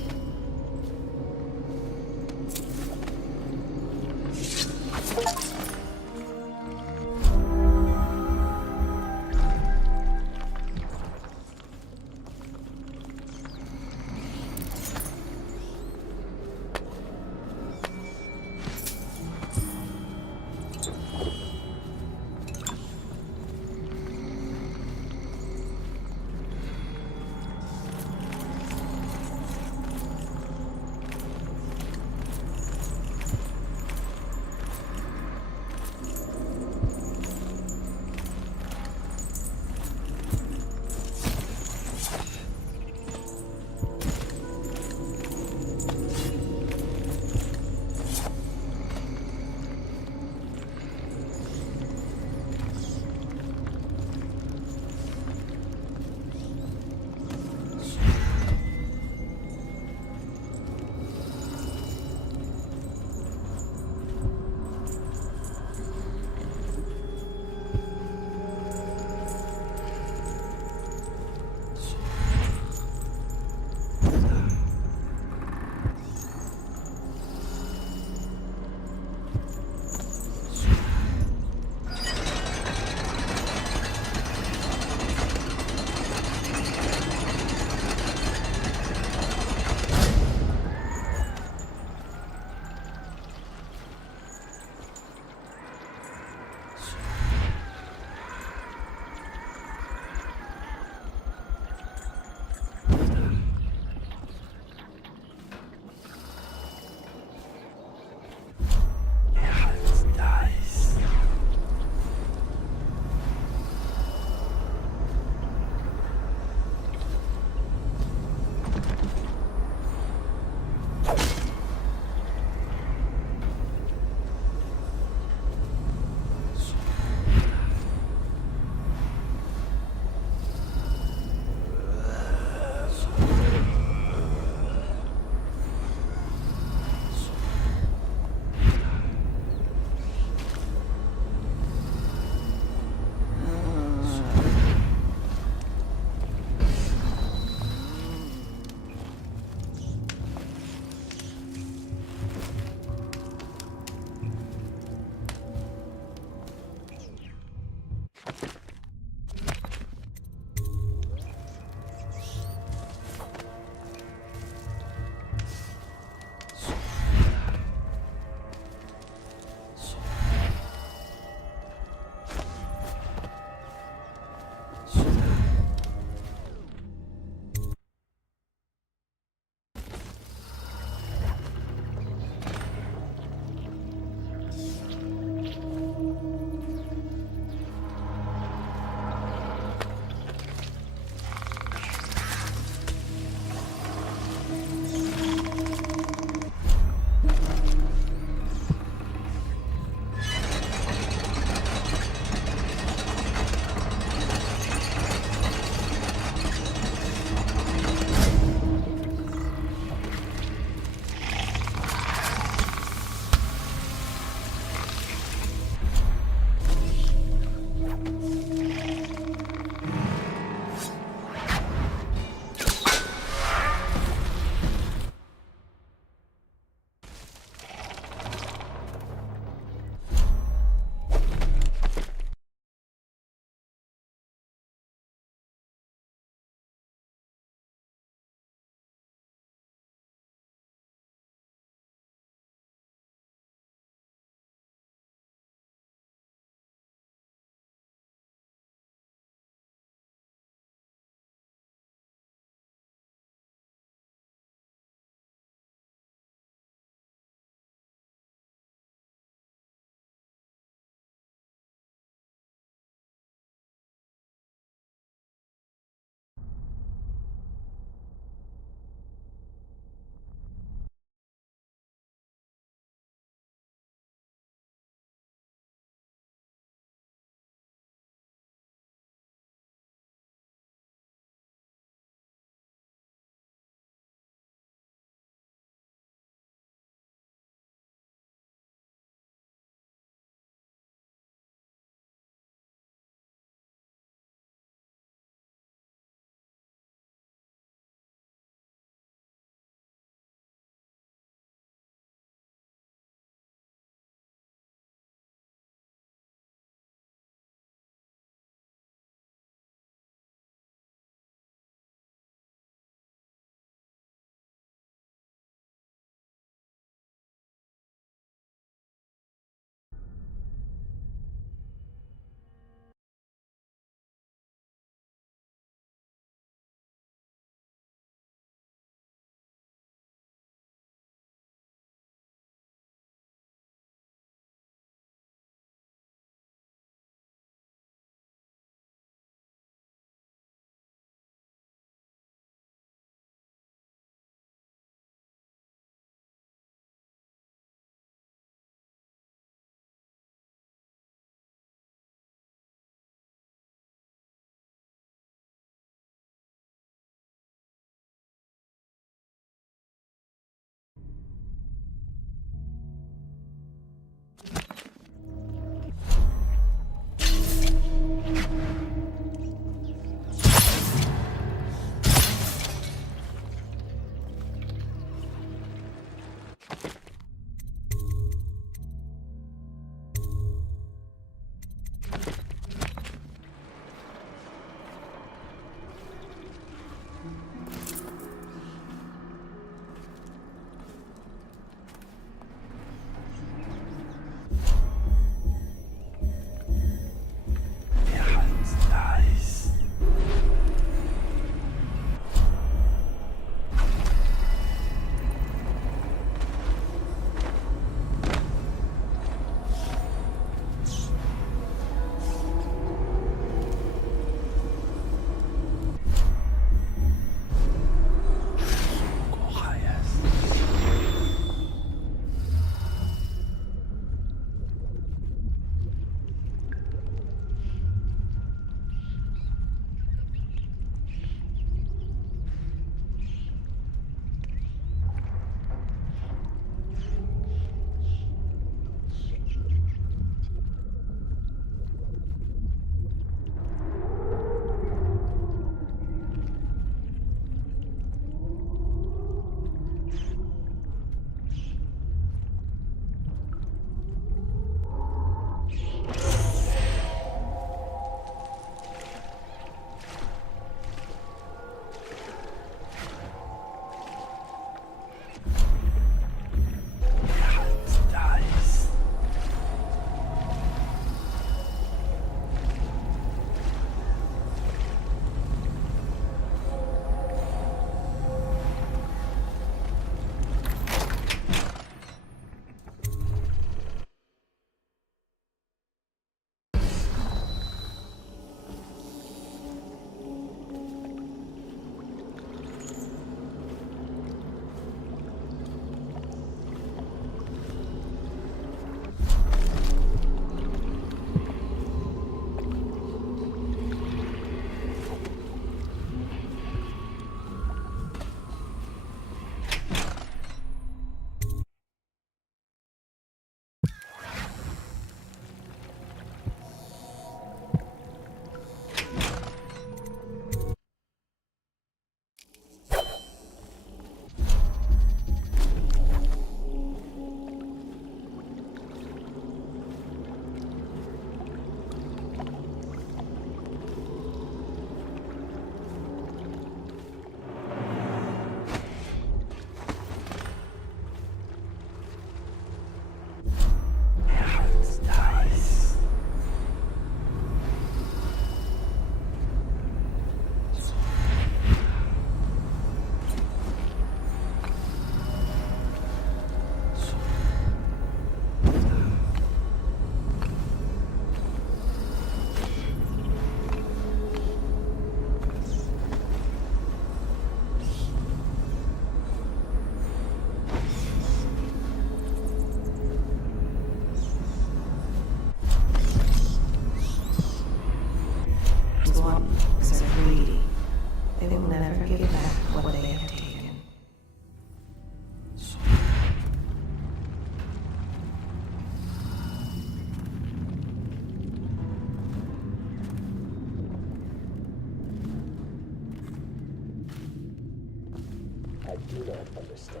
I do not understand.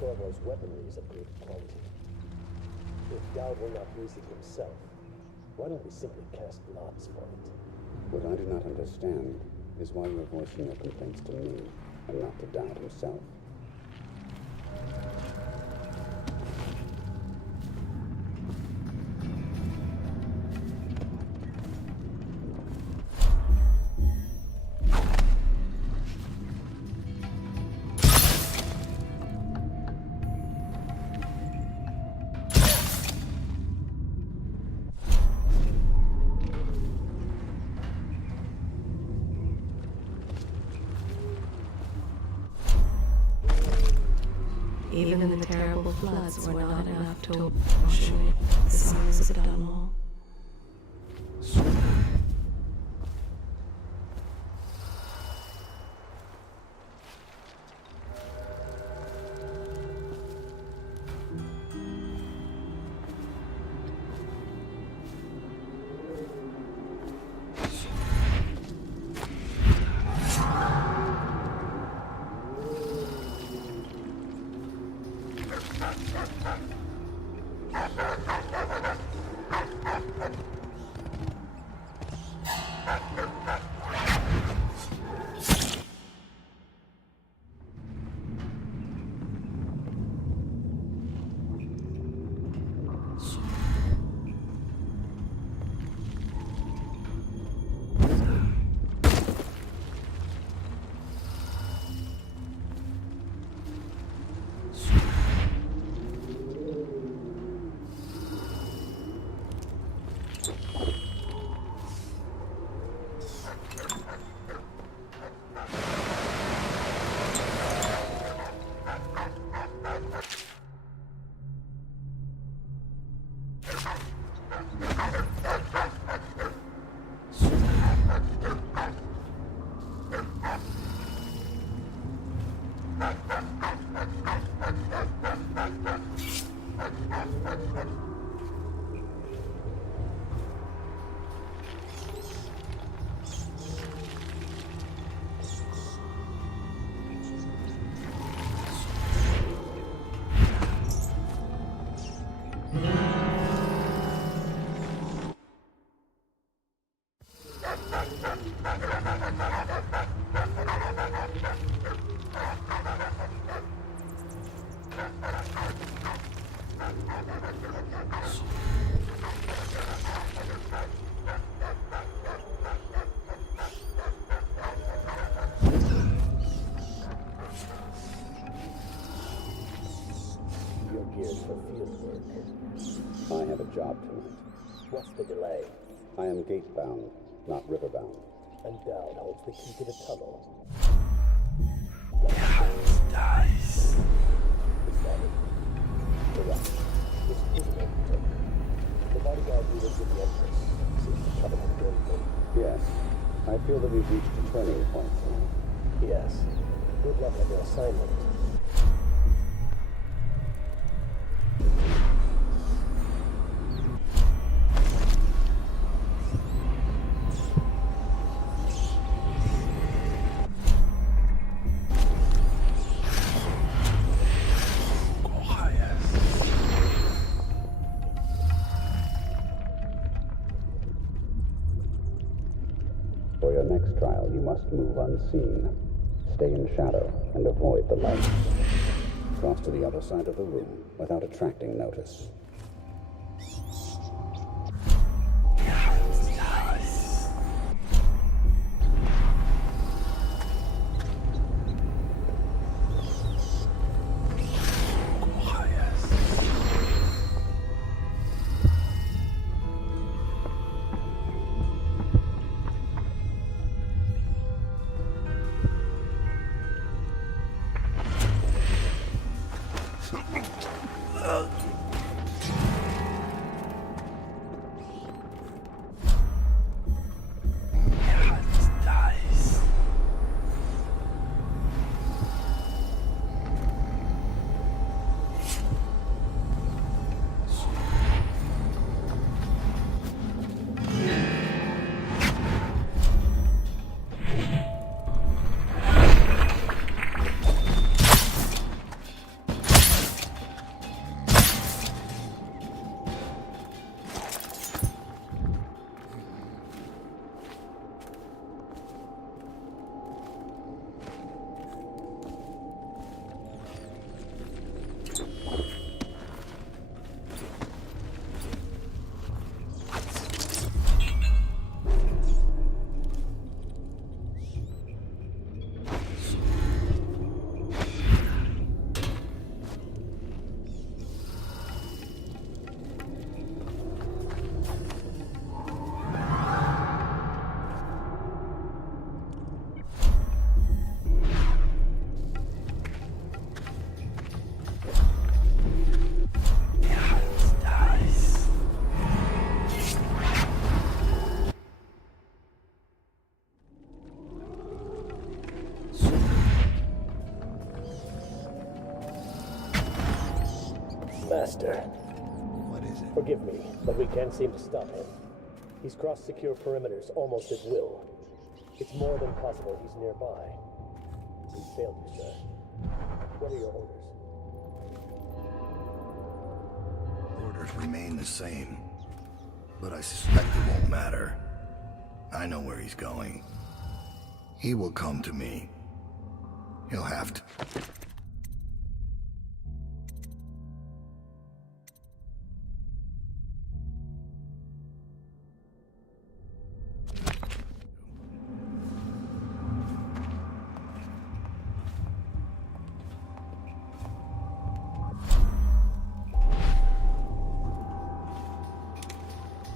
Corvo's weaponry is of great quality. If Dowd will not use it himself, why don't we simply cast lots for it? What I do not understand is why you are voicing your complaints to me and not to Dowd himself. Even the terrible floods were not enough to wash away the sins of Dunwall. You're geared for field work. I have a job tonight. What's the delay? I am gate-bound, not river-bound. And Dowd holds the key to the tunnel. Dice. Is that it? Correct. This prisoner we took. The bodyguard who was with the Empress seems to cover him bravely. Yes. I feel that we've reached a turning point now. Yes. Good luck on your assignment. For your next trial, you must move unseen. Stay in shadow and avoid the light. Cross to the other side of the room without attracting notice. Master. What is it? Forgive me, but we can't seem to stop him. He's crossed secure perimeters almost at will. It's more than possible he's nearby. We failed you, sir. What are your orders? Orders remain the same, but I suspect it won't matter. I know where he's going. He will come to me. He'll have to.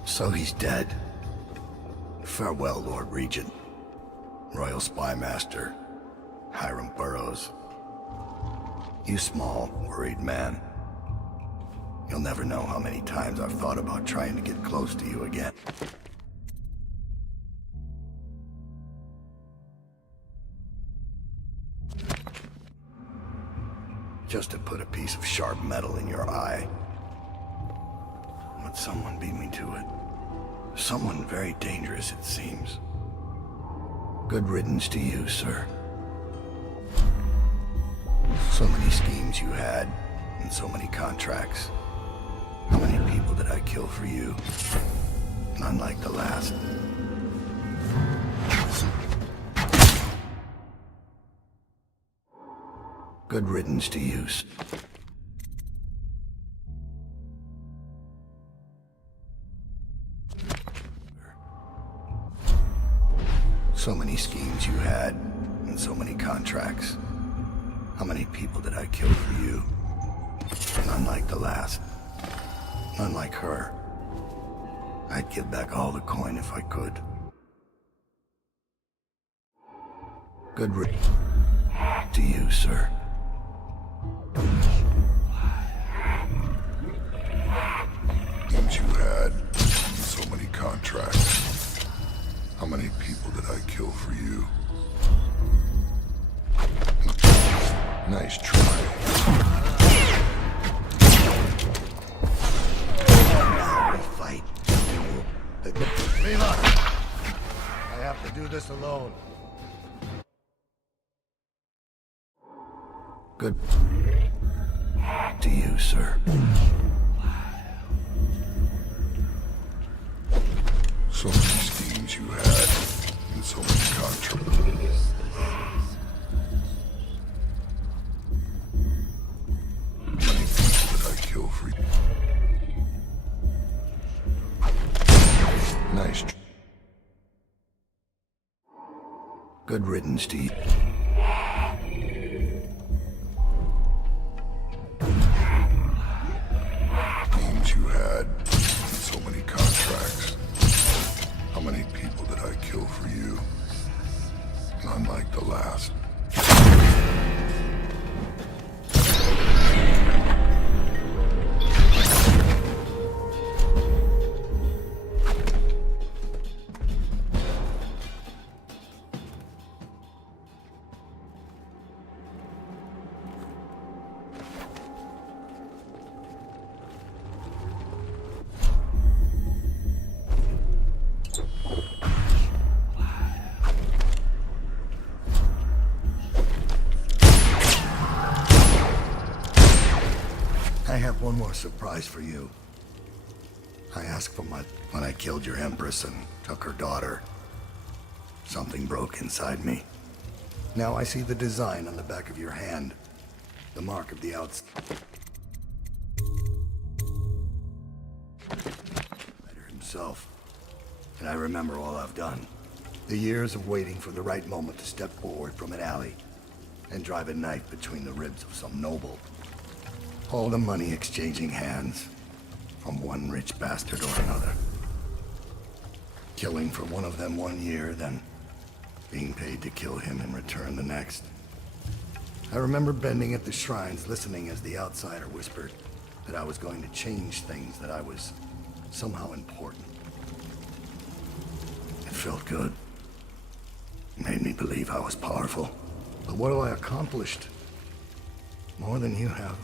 So he's dead. Farewell, Lord Regent. Royal Spy Master, Hiram Burroughs. You small, worried man. You'll never know how many times I've thought about trying to get close to you again. Just to put a piece of sharp metal in your eye. But someone beat me to it. Someone very dangerous, it seems. Good riddance to you, sir. So many schemes you had, and so many contracts. How many people did I kill for you? None like the last. Good riddance to you, sir. So many schemes you had, and so many contracts. How many people did I kill for you? None like the last. None like her. I'd give back all the coin if I could. Good riddance to you, sir. Schemes you had, and so many contracts. How many people did I kill for you? Nice try. Now we fight. Leave us! I have to do this alone. Good to you, sir. So many schemes you had, and so many contracts. How many people did I kill for you? Nice. Good riddance to you. Schemes you had, and so many contracts. How many people did I kill for you? None like the last. I have one more surprise for you. I asked for my... When I killed your Empress and took her daughter, something broke inside me. Now I see the design on the back of your hand. The mark of the outs... himself. And I remember all I've done. The years of waiting for the right moment to step forward from an alley and drive a knife between the ribs of some noble. All the money exchanging hands from one rich bastard or another. Killing for one of them 1 year, then being paid to kill him in return the next. I remember bending at the shrines, listening as the outsider whispered that I was going to change things, that I was somehow important. It felt good. It made me believe I was powerful. But what have I accomplished? More than you have.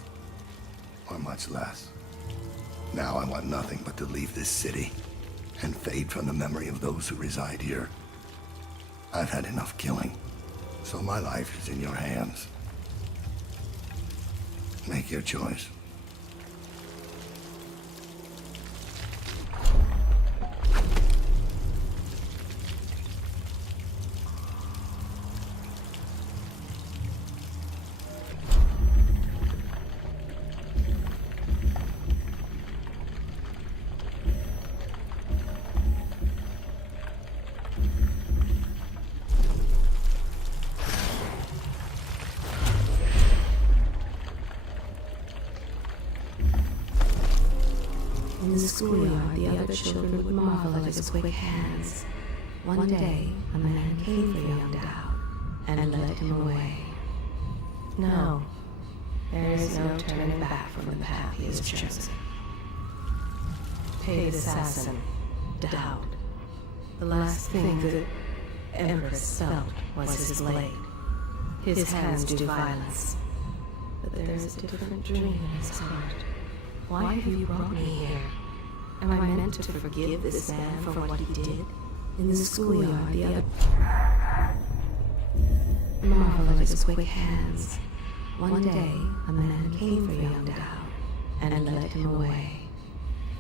or much less. Now I want nothing but to leave this city and fade from the memory of those who reside here. I've had enough killing, so my life is in your hands. Make your choice. In the schoolyard, the other children would marvel at his quick hands. One day, a man came for young Dao and led him away. No, there is no turning back from the path he has chosen. Paid assassin, Dao. The last thing the Empress felt was his blade. His hands do violence, but there is a different dream in his heart. Why have you brought me here? Am I meant to forgive this man for what he did? In the schoolyard, the other marvel at his quick hands. One day, a man came for young Dao and led him away.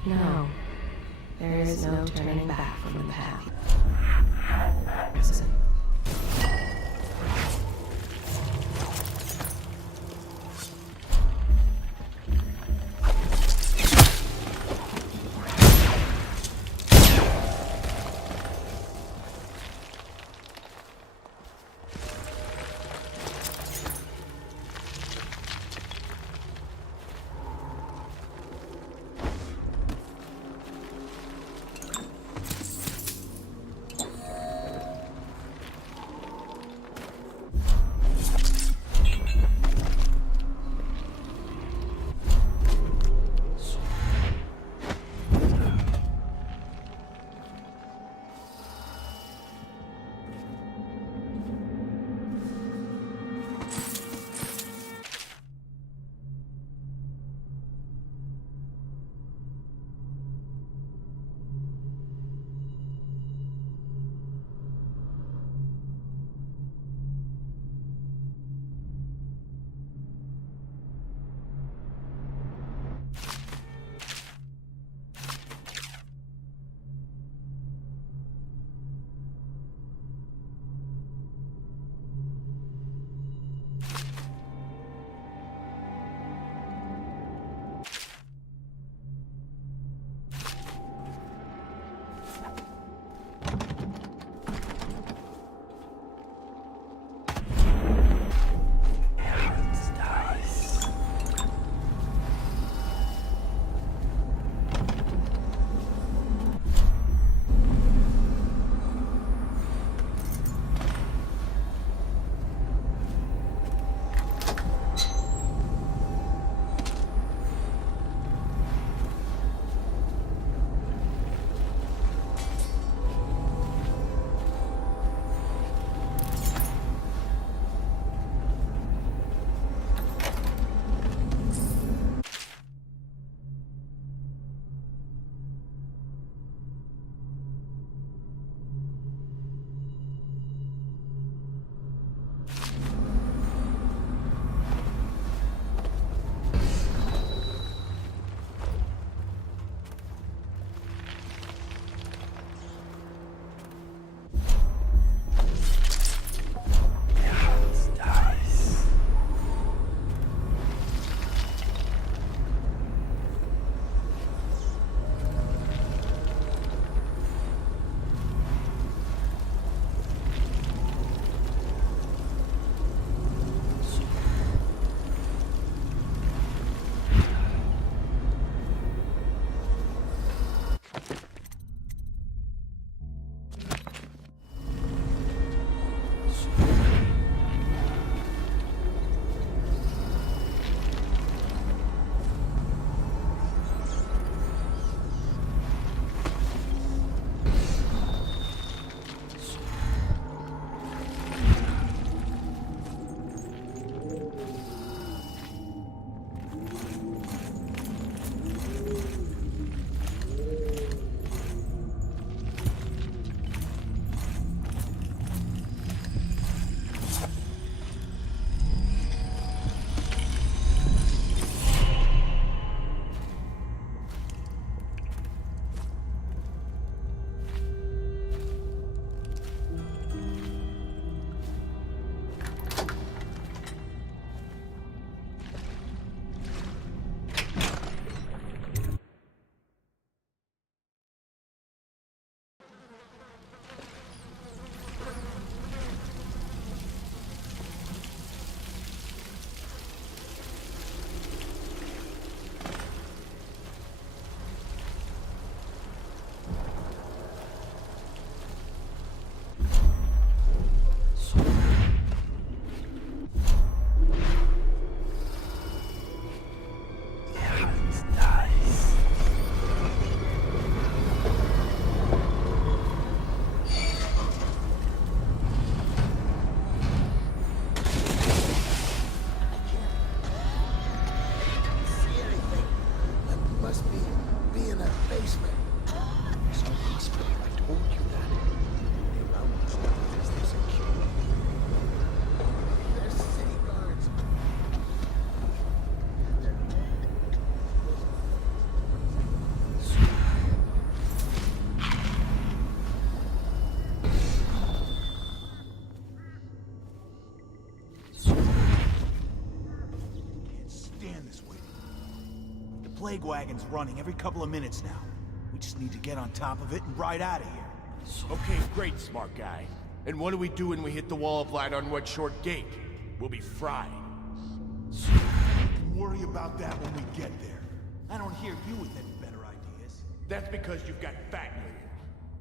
No, there is no turning back from the path. Listen. plague wagon's running every couple of minutes now. We just need to get on top of it and ride out of here. Okay, great, smart guy. And what do we do when we hit the wall of light on Red Short Gate? We'll be fried. Worry about that when we get there. I don't hear you with any better ideas. That's because you've got fat in your ears.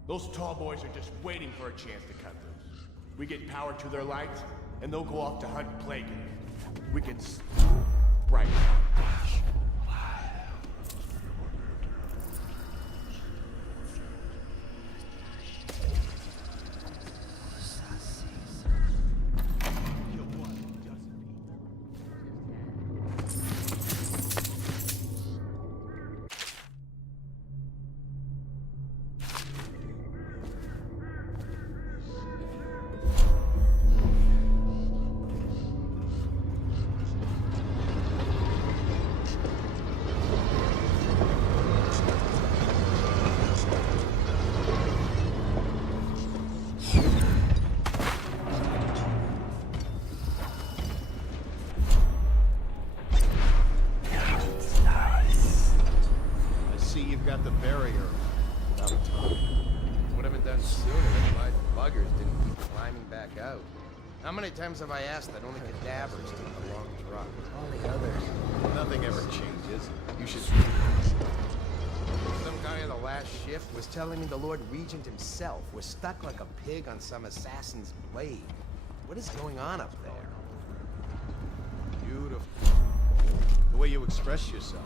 Those tall boys are just waiting for a chance to cut loose. We get power to their lights, and they'll go off to hunt plague. We can... Right. Got the barrier without a tongue. Would have been done sooner if my buggers didn't keep climbing back out. How many times have I asked that only cadavers take the long drop? All the others. Nothing ever changes. You should... Some guy on the last shift was telling me the Lord Regent himself was stuck like a pig on some assassin's blade. What is going on up there? Beautiful. The way you express yourself.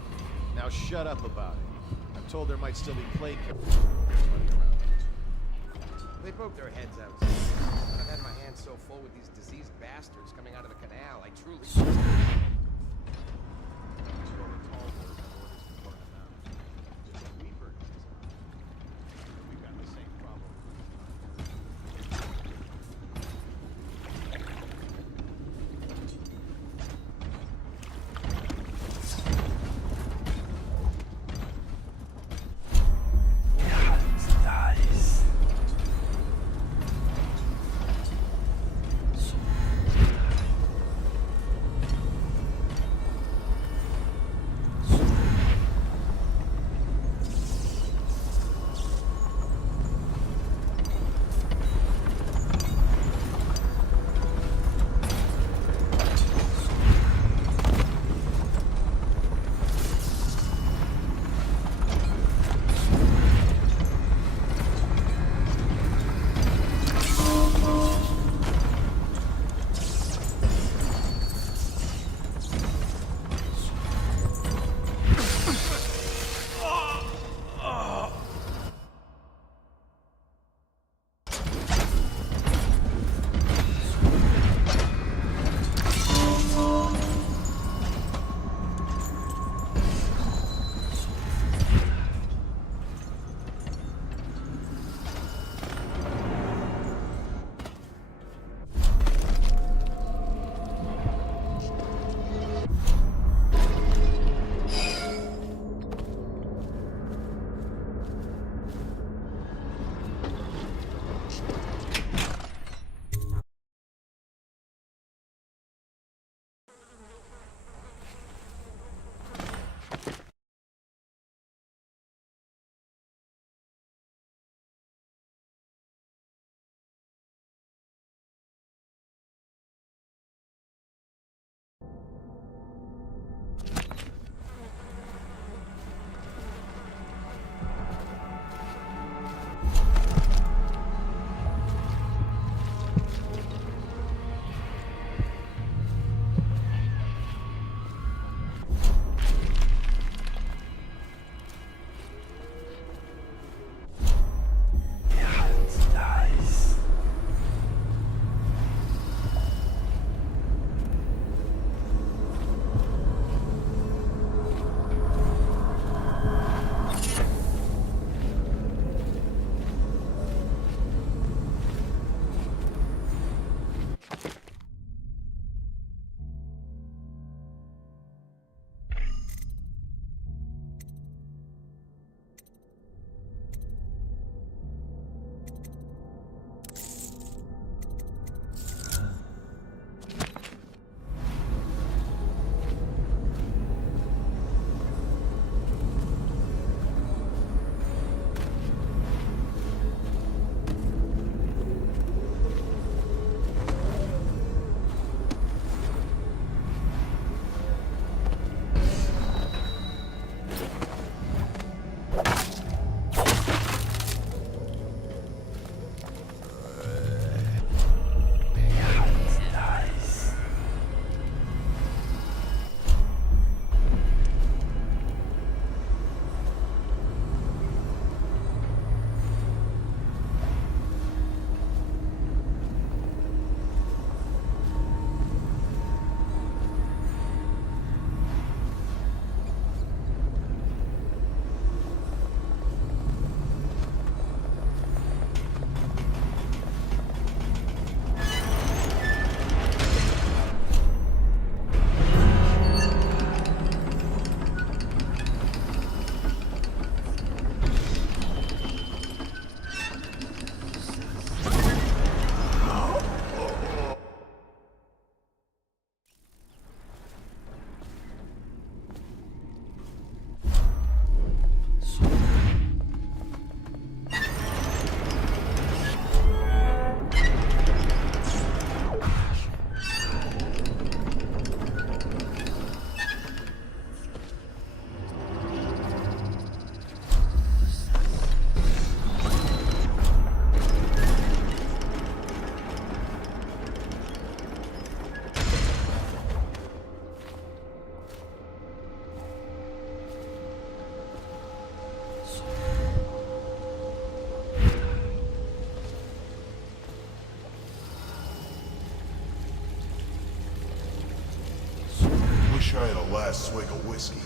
Now shut up about it. I'm told there might still be plague running around. They poked their heads out. I've had my hands so full with these diseased bastards coming out of the canal, I truly... trying a last swig of whiskey.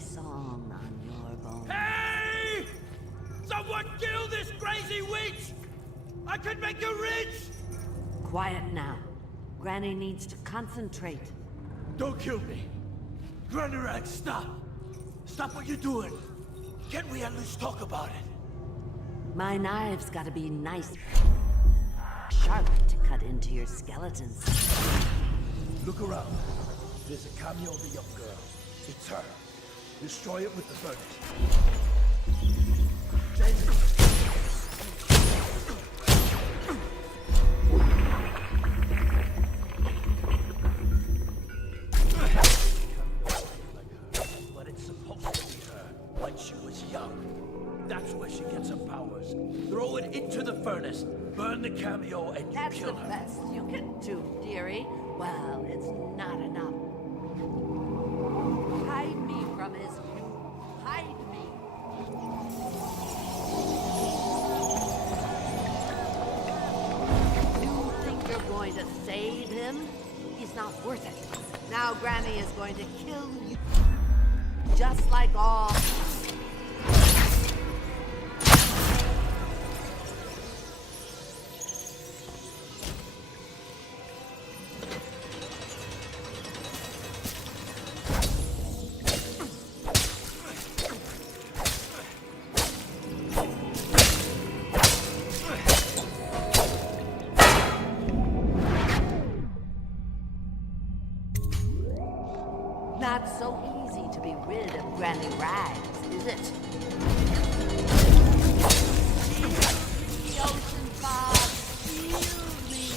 song on your bones. Hey! Someone kill this crazy witch! I could make her rich! Quiet now. Granny needs to concentrate. Don't kill me. Granny Rag, stop. Stop what you're doing. Can't we at least talk about it? My knives gotta be nice, sharp to cut into your skeletons. Look around. There's a cameo of a young girl. It's her. Destroy it with the furnace. But it's supposed to be her when she was young. That's where she gets her powers. Throw it into the furnace, burn the cameo, and you kill her. That's the best you can do, dearie. Well, it's not enough. Hide me from his view. Hide me. You think you're going to save him? He's not worth it. Now Granny is going to kill you. Just like all... to be rid of Granny Rags, is it? The ocean god, heal me!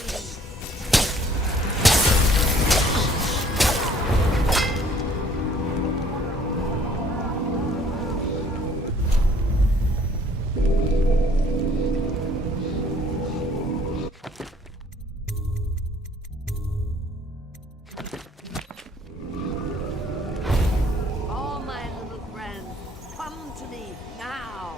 All my little friends, come to me now!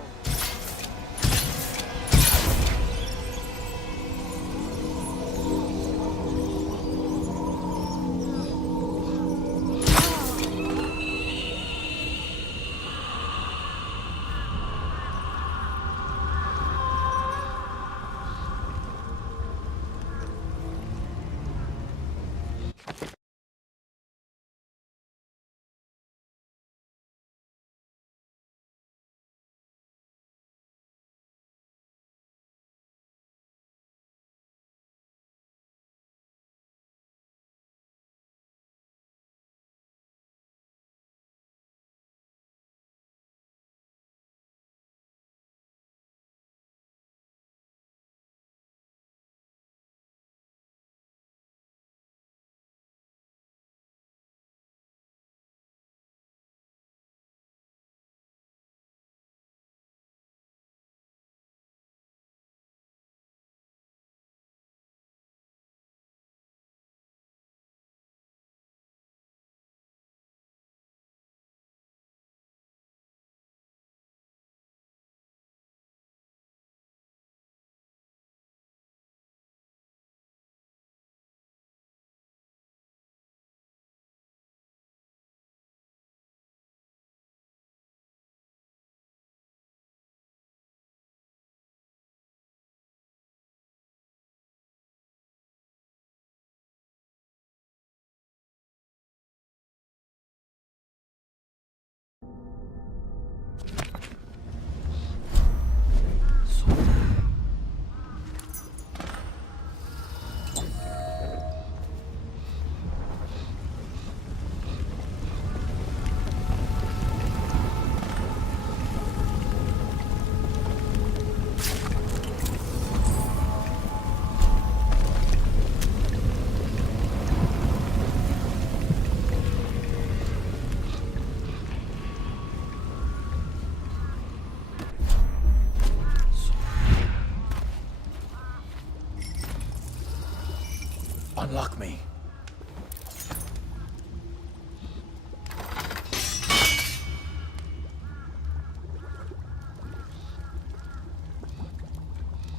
Unlock me.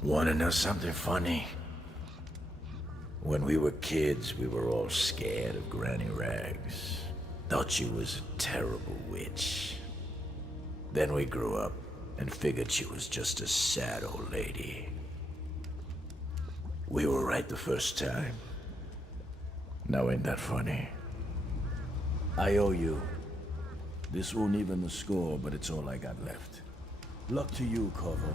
Want to know something funny? When we were kids, we were all scared of Granny Rags. Thought she was a terrible witch. Then we grew up and figured she was just a sad old lady. We were right the first time. Now ain't that funny? I owe you. This won't even the score, but it's all I got left. Luck to you, Corvo.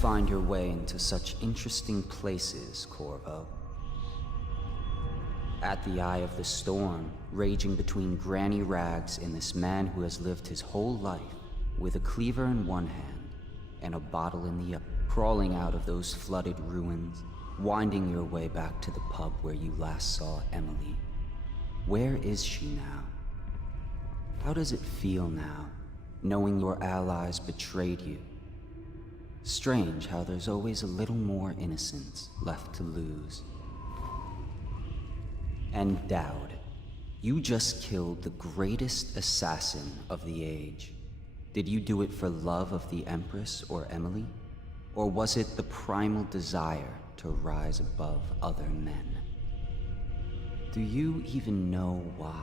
Find your way into such interesting places, Corvo. At the eye of the storm, raging between Granny Rags and this man who has lived his whole life with a cleaver in one hand and a bottle in the other, crawling out of those flooded ruins, winding your way back to the pub where you last saw Emily. Where is she now? How does it feel now, knowing your allies betrayed you? Strange how there's always a little more innocence left to lose. And Dowd, you just killed the greatest assassin of the age. Did you do it for love of the Empress or Emily? Or was it the primal desire to rise above other men? Do you even know why?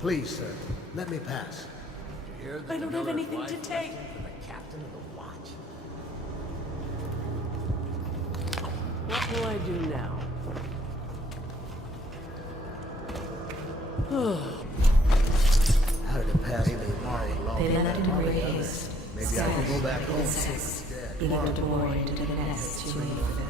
Please, sir, let me pass. I don't have anything to take. The captain of the watch. What will I do now? How did it pass me tomorrow alone? They let him raise. Maybe I can go back home. Leaving the boy into the nest too late for that.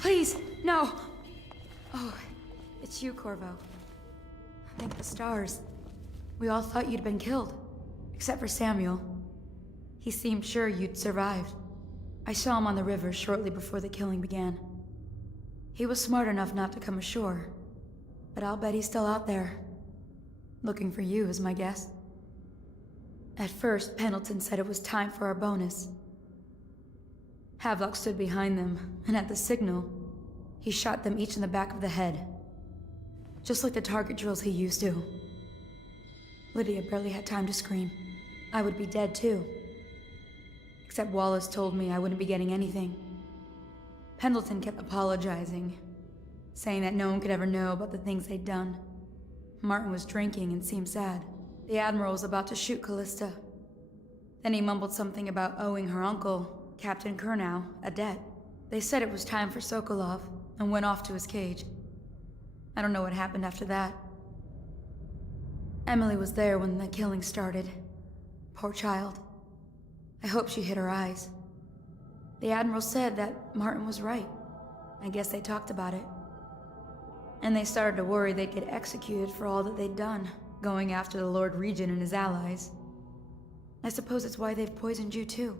Please, no! Oh, it's you, Corvo. Thank the stars. We all thought you'd been killed. Except for Samuel. He seemed sure you'd survived. I saw him on the river shortly before the killing began. He was smart enough not to come ashore. But I'll bet he's still out there. Looking for you is my guess. At first, Pendleton said it was time for our bonus. Havelock stood behind them, and at the signal, he shot them each in the back of the head. Just like the target drills he used to. Lydia barely had time to scream. I would be dead too. Except Wallace told me I wouldn't be getting anything. Pendleton kept apologizing, saying that no one could ever know about the things they'd done. Martin was drinking and seemed sad. The Admiral was about to shoot Callista. Then he mumbled something about owing her uncle, Captain Kurnow, a debt. They said it was time for Sokolov, and went off to his cage. I don't know what happened after that. Emily was there when the killing started. Poor child. I hope she hid her eyes. The Admiral said that Martin was right. I guess they talked about it. And they started to worry they'd get executed for all that they'd done, going after the Lord Regent and his allies. I suppose it's why they've poisoned you too.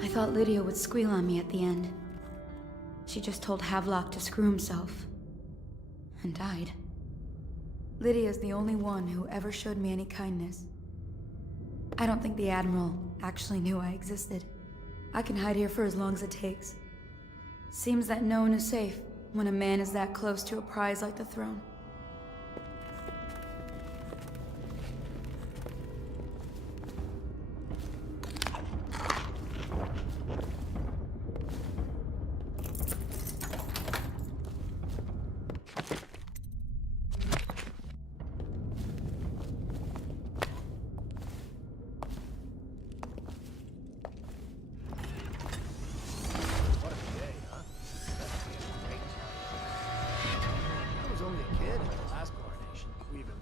I thought Lydia would squeal on me at the end. She just told Havelock to screw himself. And died. Lydia's the only one who ever showed me any kindness. I don't think the Admiral actually knew I existed. I can hide here for as long as it takes. Seems that no one is safe when a man is that close to a prize like the throne.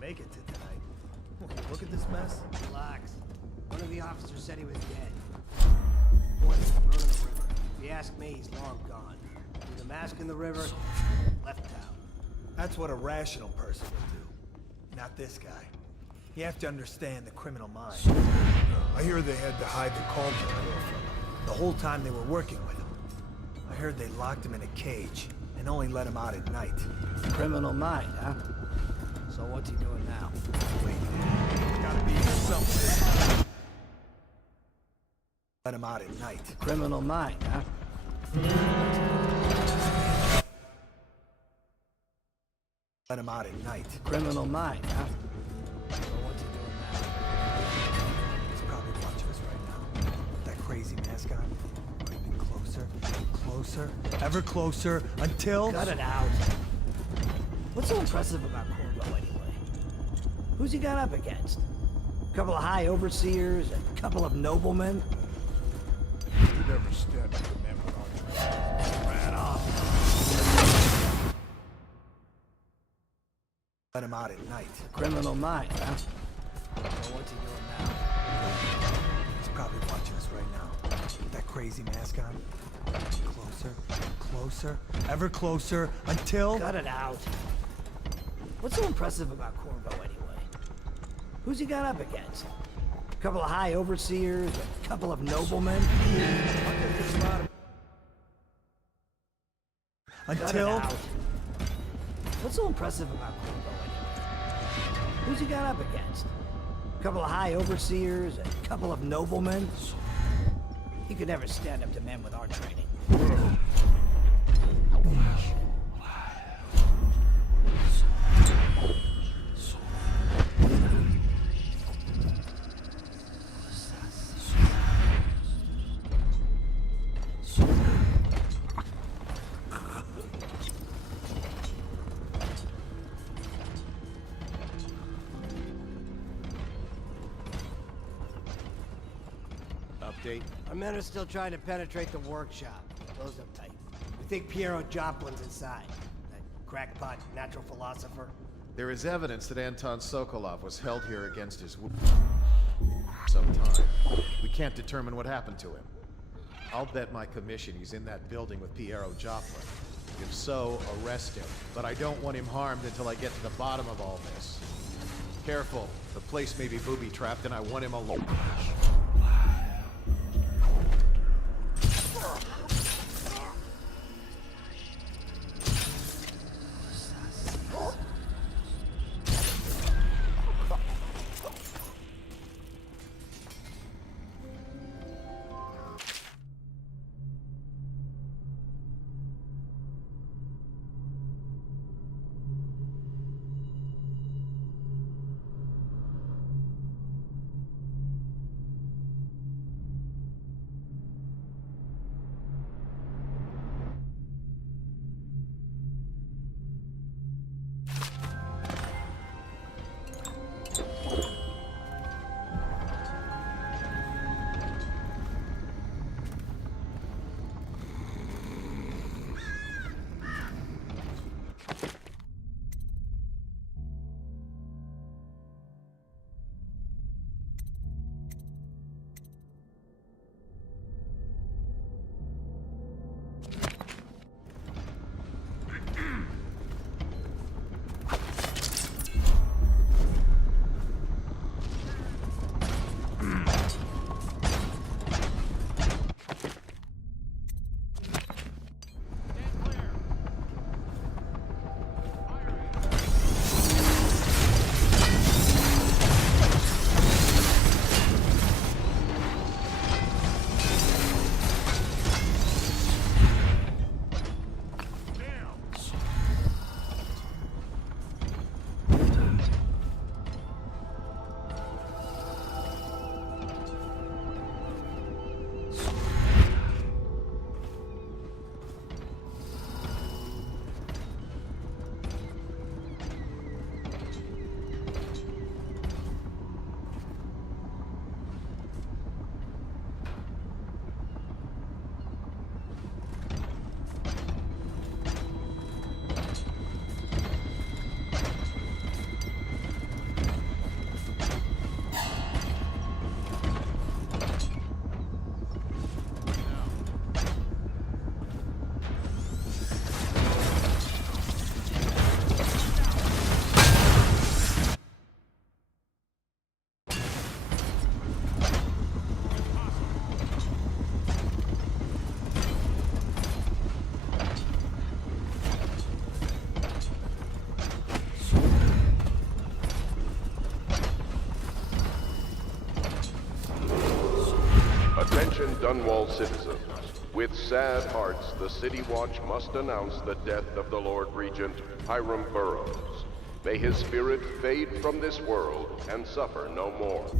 Make it to tonight. Look at this mess. Relax. One of the officers said he was dead. Boy, thrown in the river. If you ask me, he's long gone. Threw the mask in the river, left town. That's what a rational person would do. Not this guy. You have to understand the criminal mind. I hear they had to hide the cauldron from him the whole time they were working with him. I heard they locked him in a cage and only let him out at night. Criminal mind, huh? So what's he doing now? Wait, gotta be something. Let him out at night. Criminal mind, huh? Let him out at night. Criminal mind, huh? So what's he doing now? He's probably watching us right now. With that crazy mask on. Creeping closer, closer, ever closer, until... Cut it out. What's so impressive about Corvo, anyway? Who's he got up against? A couple of high overseers, a couple of noblemen? You never stand up to men with our Ran off. Let him out at night. Criminal mind, huh? So what's he doing now? He's probably watching us right now. With that crazy mask on. Closer, closer, ever closer, until... Cut it out. What's so impressive about Corvo, anyway? Who's he got up against? A couple of high overseers, a couple of noblemen? Until... What's so impressive about Corvo, anyway? Who's he got up against? A couple of high overseers, a couple of noblemen? He could never stand up to men with our training. Our men are still trying to penetrate the workshop. Close up tight. We think Piero Joplin's inside. That crackpot natural philosopher. There is evidence that Anton Sokolov was held here against his will some time. We can't determine what happened to him. I'll bet my commission he's in that building with Piero Joplin. If so, arrest him. But I don't want him harmed until I get to the bottom of all this. Careful. The place may be booby-trapped and I want him alone. Dunwall citizens, with sad hearts, the City Watch must announce the death of the Lord Regent, Hiram Burrows. May his spirit fade from this world and suffer no more.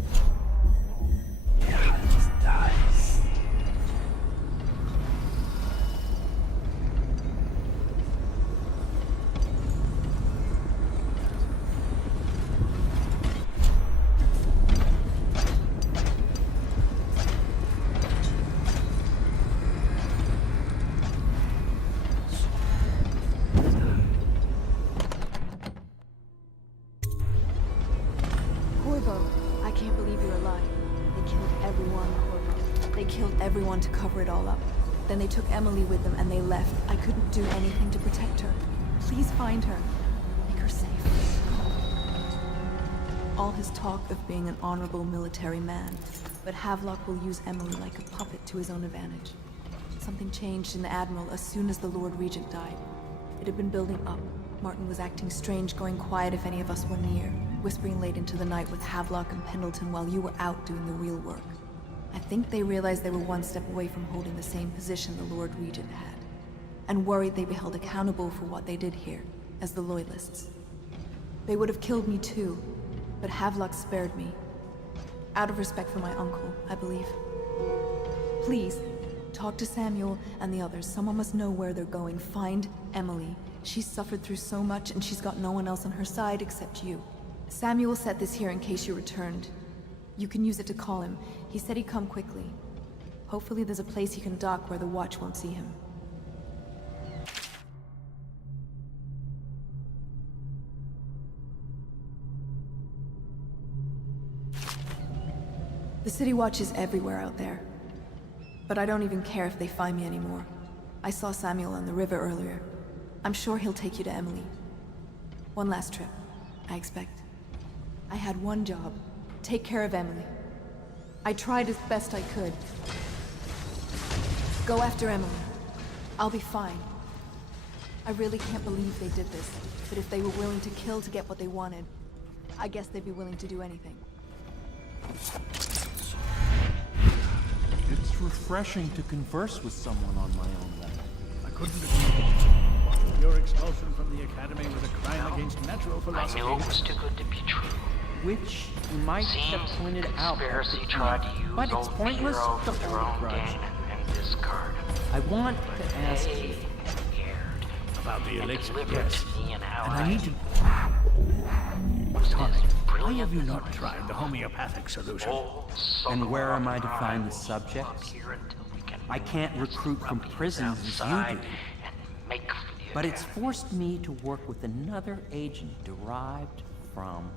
I can't believe you're alive. They killed everyone, Corvo. They killed everyone to cover it all up. Then they took Emily with them and they left. I couldn't do anything to protect her. Please find her. Make her safe. All his talk of being an honorable military man, but Havelock will use Emily like a puppet to his own advantage. Something changed in the Admiral as soon as the Lord Regent died. It had been building up. Martin was acting strange, going quiet if any of us were near, whispering late into the night with Havelock and Pendleton while you were out doing the real work. I think they realized they were one step away from holding the same position the Lord Regent had, and worried they'd be held accountable for what they did here, as the Loyalists. They would have killed me too, but Havelock spared me. Out of respect for my uncle, I believe. Please, talk to Samuel and the others. Someone must know where they're going. Find Emily. She's suffered through so much, and she's got no one else on her side except you. Samuel set this here in case you returned. You can use it to call him. He said he'd come quickly. Hopefully there's a place he can dock where the Watch won't see him. The City Watch is everywhere out there. But I don't even care if they find me anymore. I saw Samuel on the river earlier. I'm sure he'll take you to Emily. One last trip, I expect. I had one job. Take care of Emily. I tried as best I could. Go after Emily. I'll be fine. I really can't believe they did this, but if they were willing to kill to get what they wanted, I guess they'd be willing to do anything. It's refreshing to converse with someone on my own level. I couldn't agree more. Your expulsion from the Academy was a crime against natural philosophy. I knew it was too good to be true. Which you might have pointed out. Conspiracy tried to use but it's pointless to their own gain and discard. I want to ask you about the elixir. Yes, and I need to. Tommy, why have you not tried the homeopathic solution? And where am I to find the subjects? I can't recruit from prisons as you do. But it's forced me to work with another agent derived from...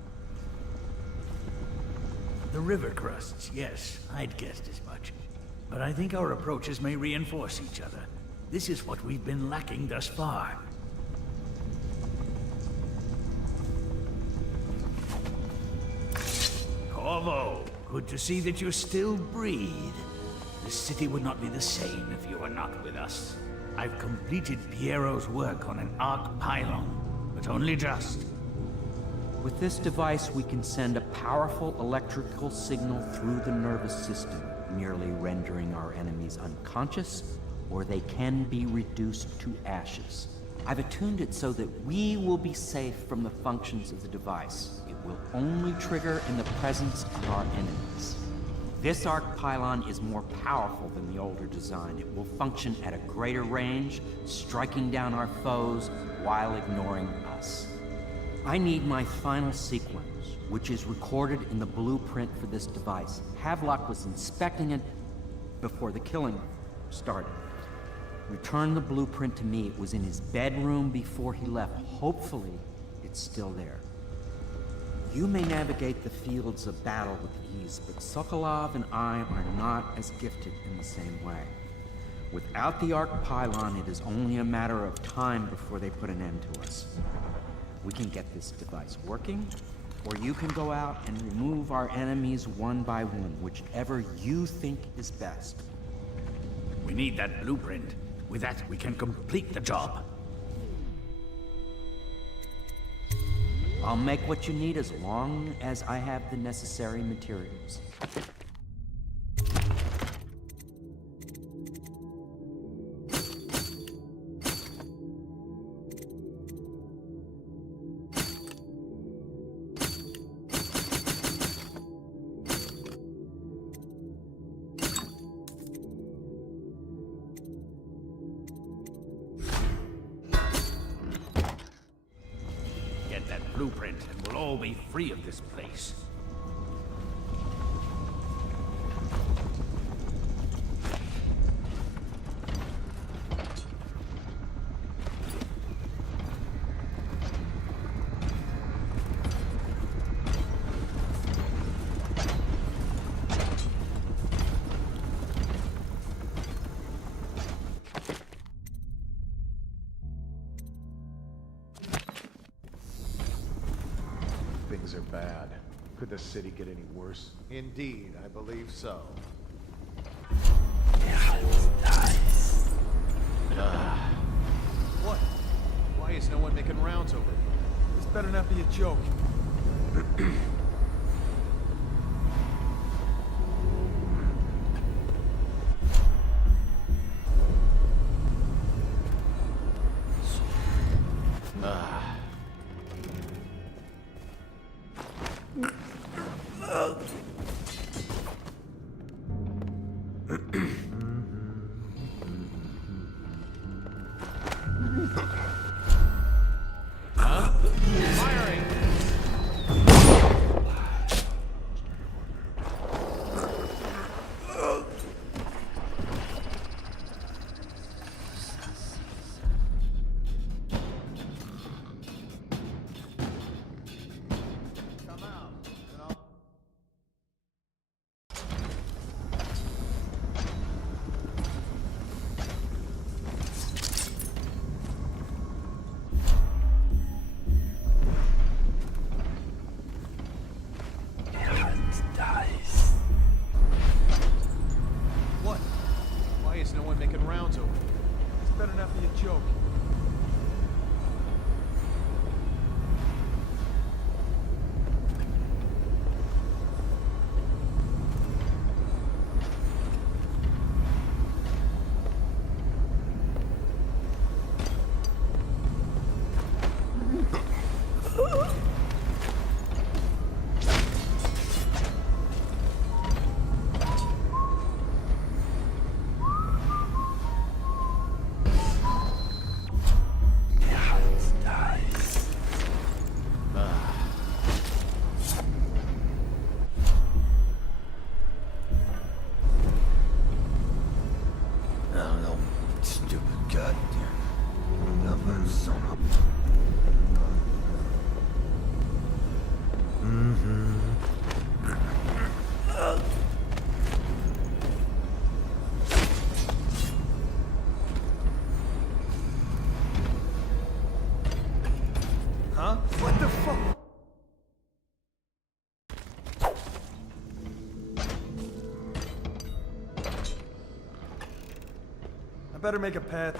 The river crusts, yes. I'd guessed as much. But I think our approaches may reinforce each other. This is what we've been lacking thus far. Corvo, good to see that you still breathe. The city would not be the same if you were not with us. I've completed Piero's work on an arc pylon, but only just. With this device, we can send a powerful electrical signal through the nervous system, merely rendering our enemies unconscious, or they can be reduced to ashes. I've attuned it so that we will be safe from the functions of the device. It will only trigger in the presence of our enemies. This arc pylon is more powerful than the older design. It will function at a greater range, striking down our foes while ignoring us. I need my final sequence, which is recorded in the blueprint for this device. Havelock was inspecting it before the killing started. Return the blueprint to me. It was in his bedroom before he left. Hopefully, it's still there. You may navigate the fields of battle with ease, but Sokolov and I are not as gifted in the same way. Without the arc pylon, it is only a matter of time before they put an end to us. We can get this device working, or you can go out and remove our enemies one by one, whichever you think is best. We need that blueprint. With that, we can complete the job. I'll make what you need as long as I have the necessary materials. blueprint, and we'll all be free of this place. Things are bad. Could the city get any worse? Indeed, I believe so. What? Why is no one making rounds over here? This better not be a joke. What? Why is no one making rounds over here? This better not be a joke. Huh? What the fuck? I better make a path.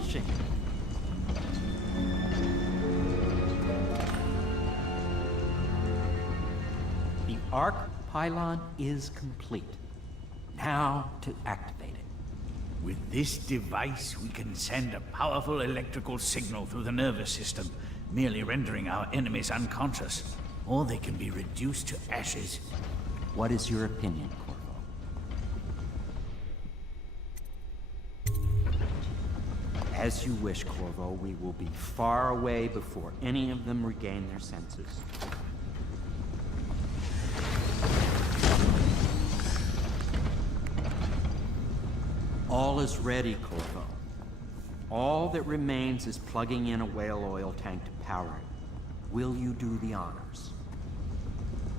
astonishing. The arc pylon is complete. Now to activate it. With this device, we can send a powerful electrical signal through the nervous system, merely rendering our enemies unconscious. Or they can be reduced to ashes. What is your opinion, Corvo? As you wish, Corvo. We will be far away before any of them regain their senses. All is ready, Corvo. All that remains is plugging in a whale oil tank to power it. Will you do the honors?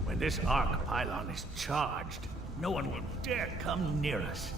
When this arc pylon is charged, no one will dare come near us.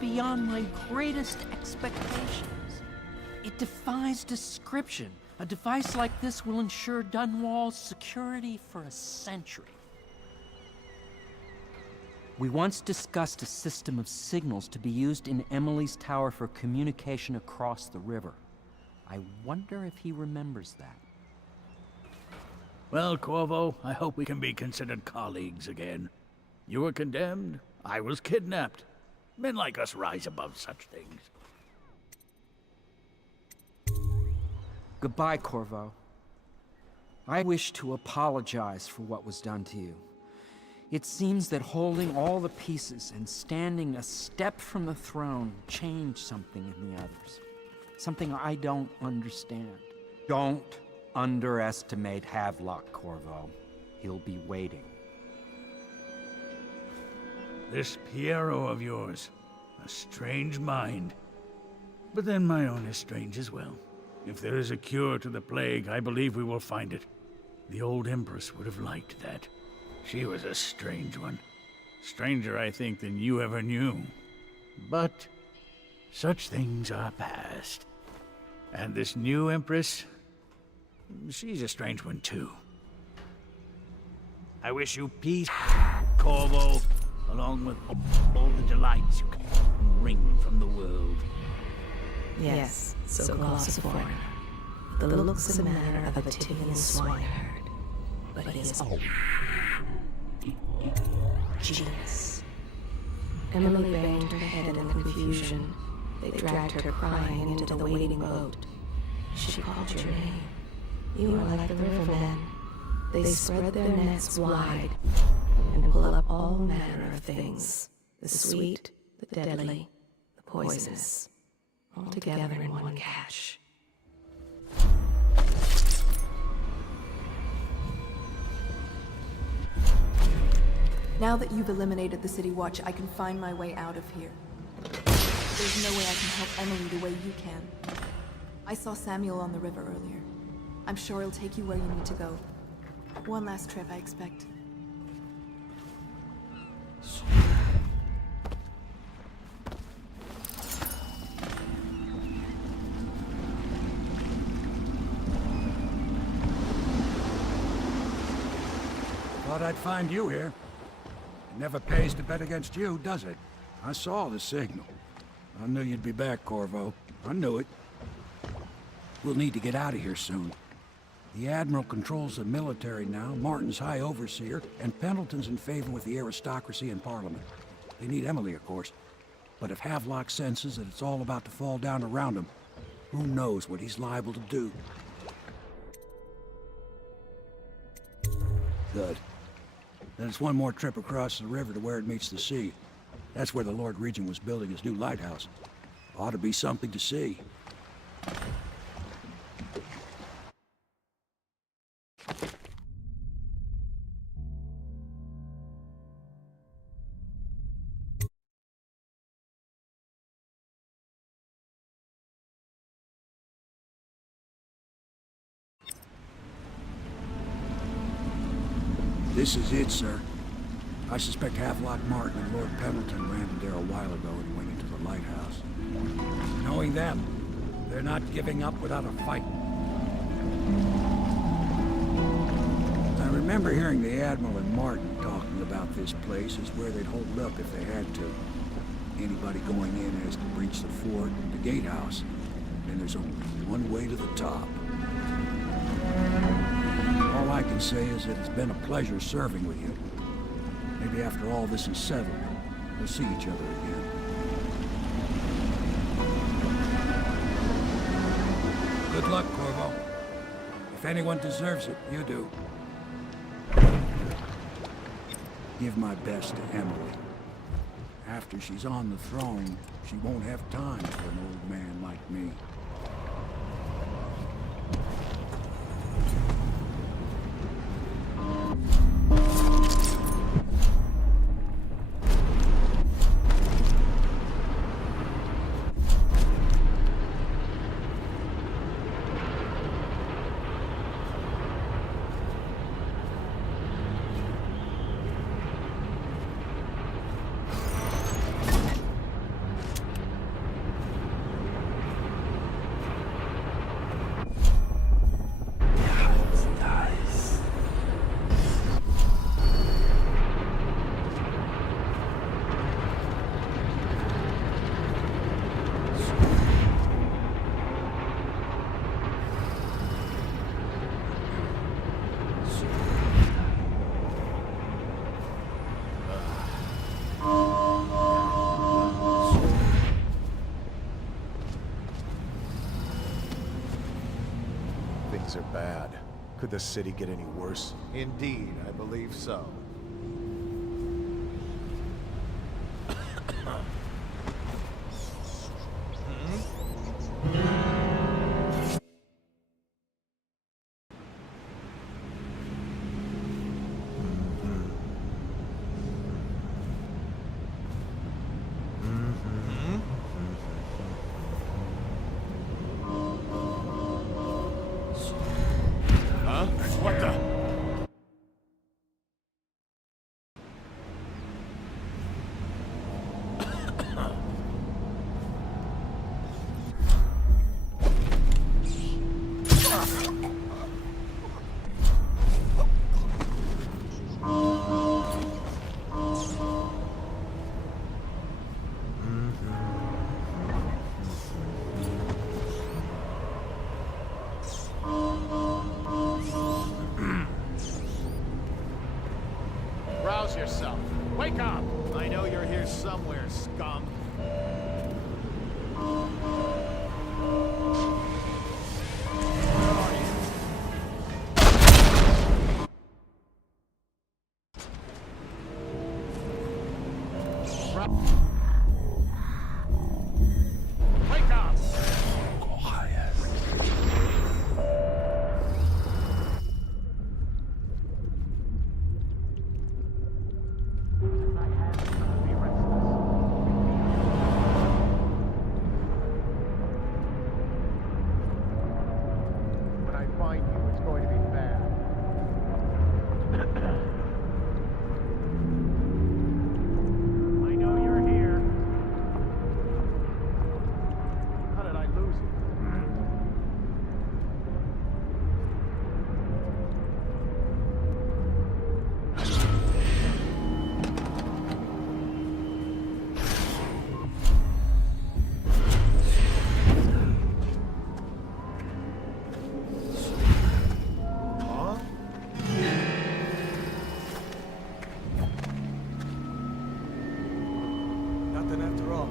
Beyond my greatest expectations. It defies description. A device like this will ensure Dunwall's security for a century. We once discussed a system of signals to be used in Emily's tower for communication across the river. I wonder if he remembers that. Well, Corvo, I hope we can be considered colleagues again. You were condemned, I was kidnapped. Men like us rise above such things. Goodbye, Corvo. I wish to apologize for what was done to you. It seems that holding all the pieces and standing a step from the throne changed something in the others. Something I don't understand. Don't underestimate Havelock, Corvo. He'll be waiting. This Piero of yours, a strange mind. But then my own is strange as well. If there is a cure to the plague, I believe we will find it. The old Empress would have liked that. She was a strange one. Stranger, I think, than you ever knew. But such things are past. And this new Empress, she's a strange one too. I wish you peace, Corvo, along with all the delights you can wring from the world. Yes, so Glossiform, the looks and manner of a Tivian swineherd, but he is all genius. Emily banged her head in the confusion. They dragged her crying into the waiting boat. She called your name. You are like the rivermen. They spread their nets wide and pull up all manner of things. The sweet, the deadly, the poisonous. All together in one catch. Now that you've eliminated the City Watch, I can find my way out of here. There's no way I can help Emily the way you can. I saw Samuel on the river earlier. I'm sure he'll take you where you need to go. One last trip, I expect. Thought I'd find you here. It never pays to bet against you, does it? I saw the signal. I knew you'd be back, Corvo. I knew it. We'll need to get out of here soon. The Admiral controls the military now, Martin's High Overseer, and Pendleton's in favor with the aristocracy and Parliament. They need Emily, of course. But if Havelock senses that it's all about to fall down around him, who knows what he's liable to do? Good. Then it's one more trip across the river to where it meets the sea. That's where the Lord Regent was building his new lighthouse. Ought to be something to see. This is it, sir. I suspect Havelock Martin and Lord Pendleton landed there a while ago and went into the lighthouse. Knowing them, they're not giving up without a fight. I remember hearing the Admiral and Martin talking about this place as where they'd hold up if they had to. Anybody going in has to breach the fort, the gatehouse, and there's only one way to the top. All I can say is that it's been a pleasure serving with you. Maybe after all this is settled, we'll see each other again. Good luck, Corvo. If anyone deserves it, you do. Give my best to Emily. After she's on the throne, she won't have time for an old man like me. Things are bad. Could the city get any worse? Indeed, I believe so. What the? Rouse yourself. Wake up! I know you're here somewhere, scum. Where are you? Wake up! When I find you, it's going to be bad. I know you're here. after all.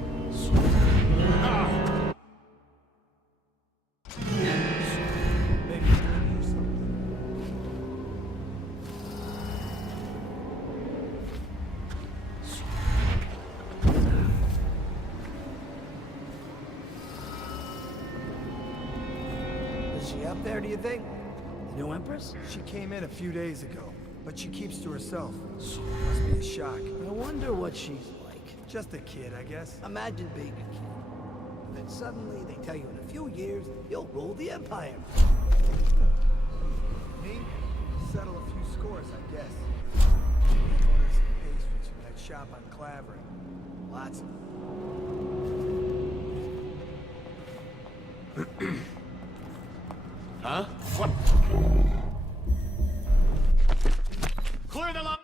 Maybe you can do something. Is she up there, do you think? The new Empress? She came in a few days ago, but she keeps to herself. Must be a shock. I wonder what she's like. Just a kid, I guess. Imagine being a kid. And then suddenly they tell you in a few years, you'll rule the Empire. Me? Settle a few scores, I guess. Order some pastries from that shop on Clavering. Lots of them. Huh? What? Clear the line!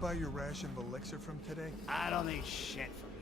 Buy your ration of elixir from today? I don't need shit from you.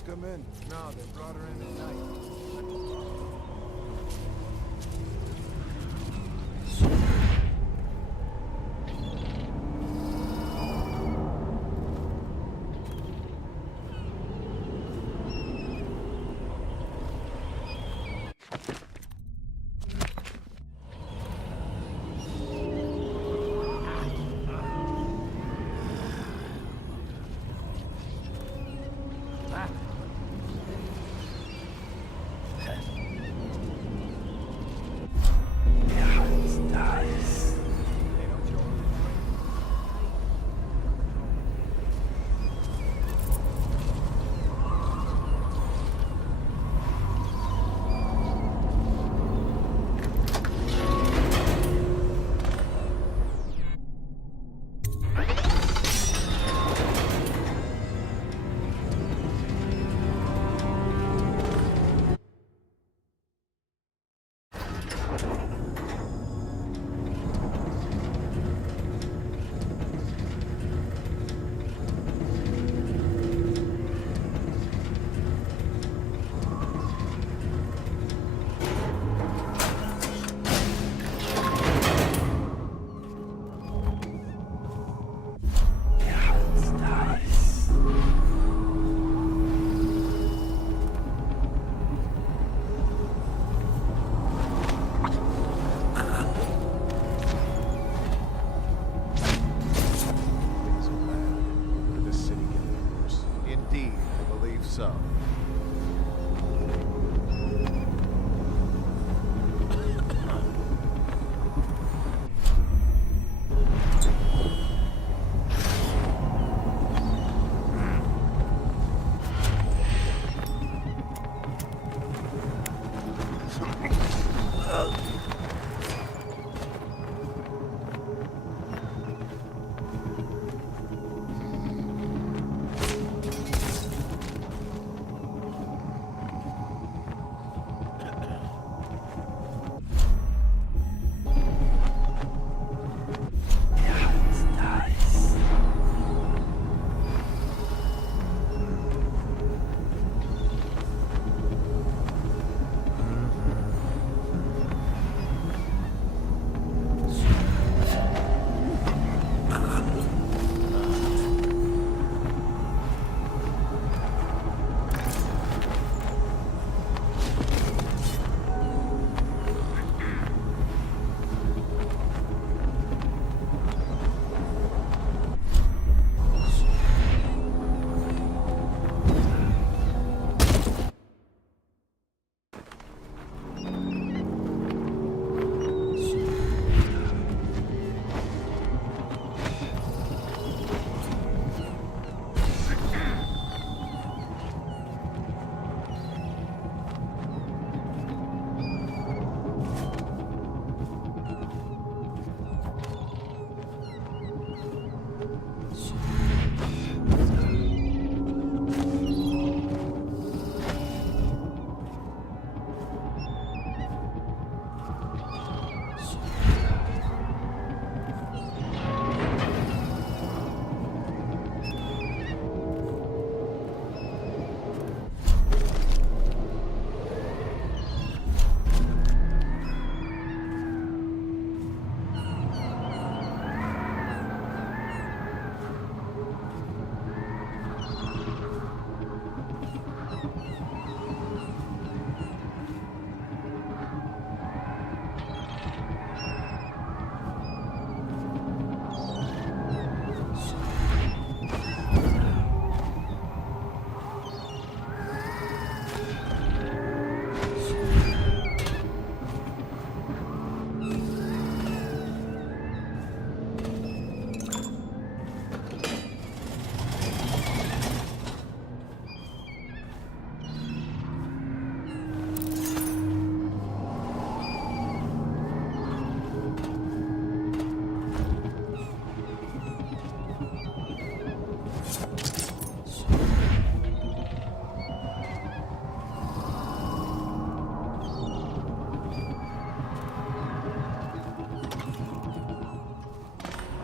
Let's come in. No, they brought her in at night.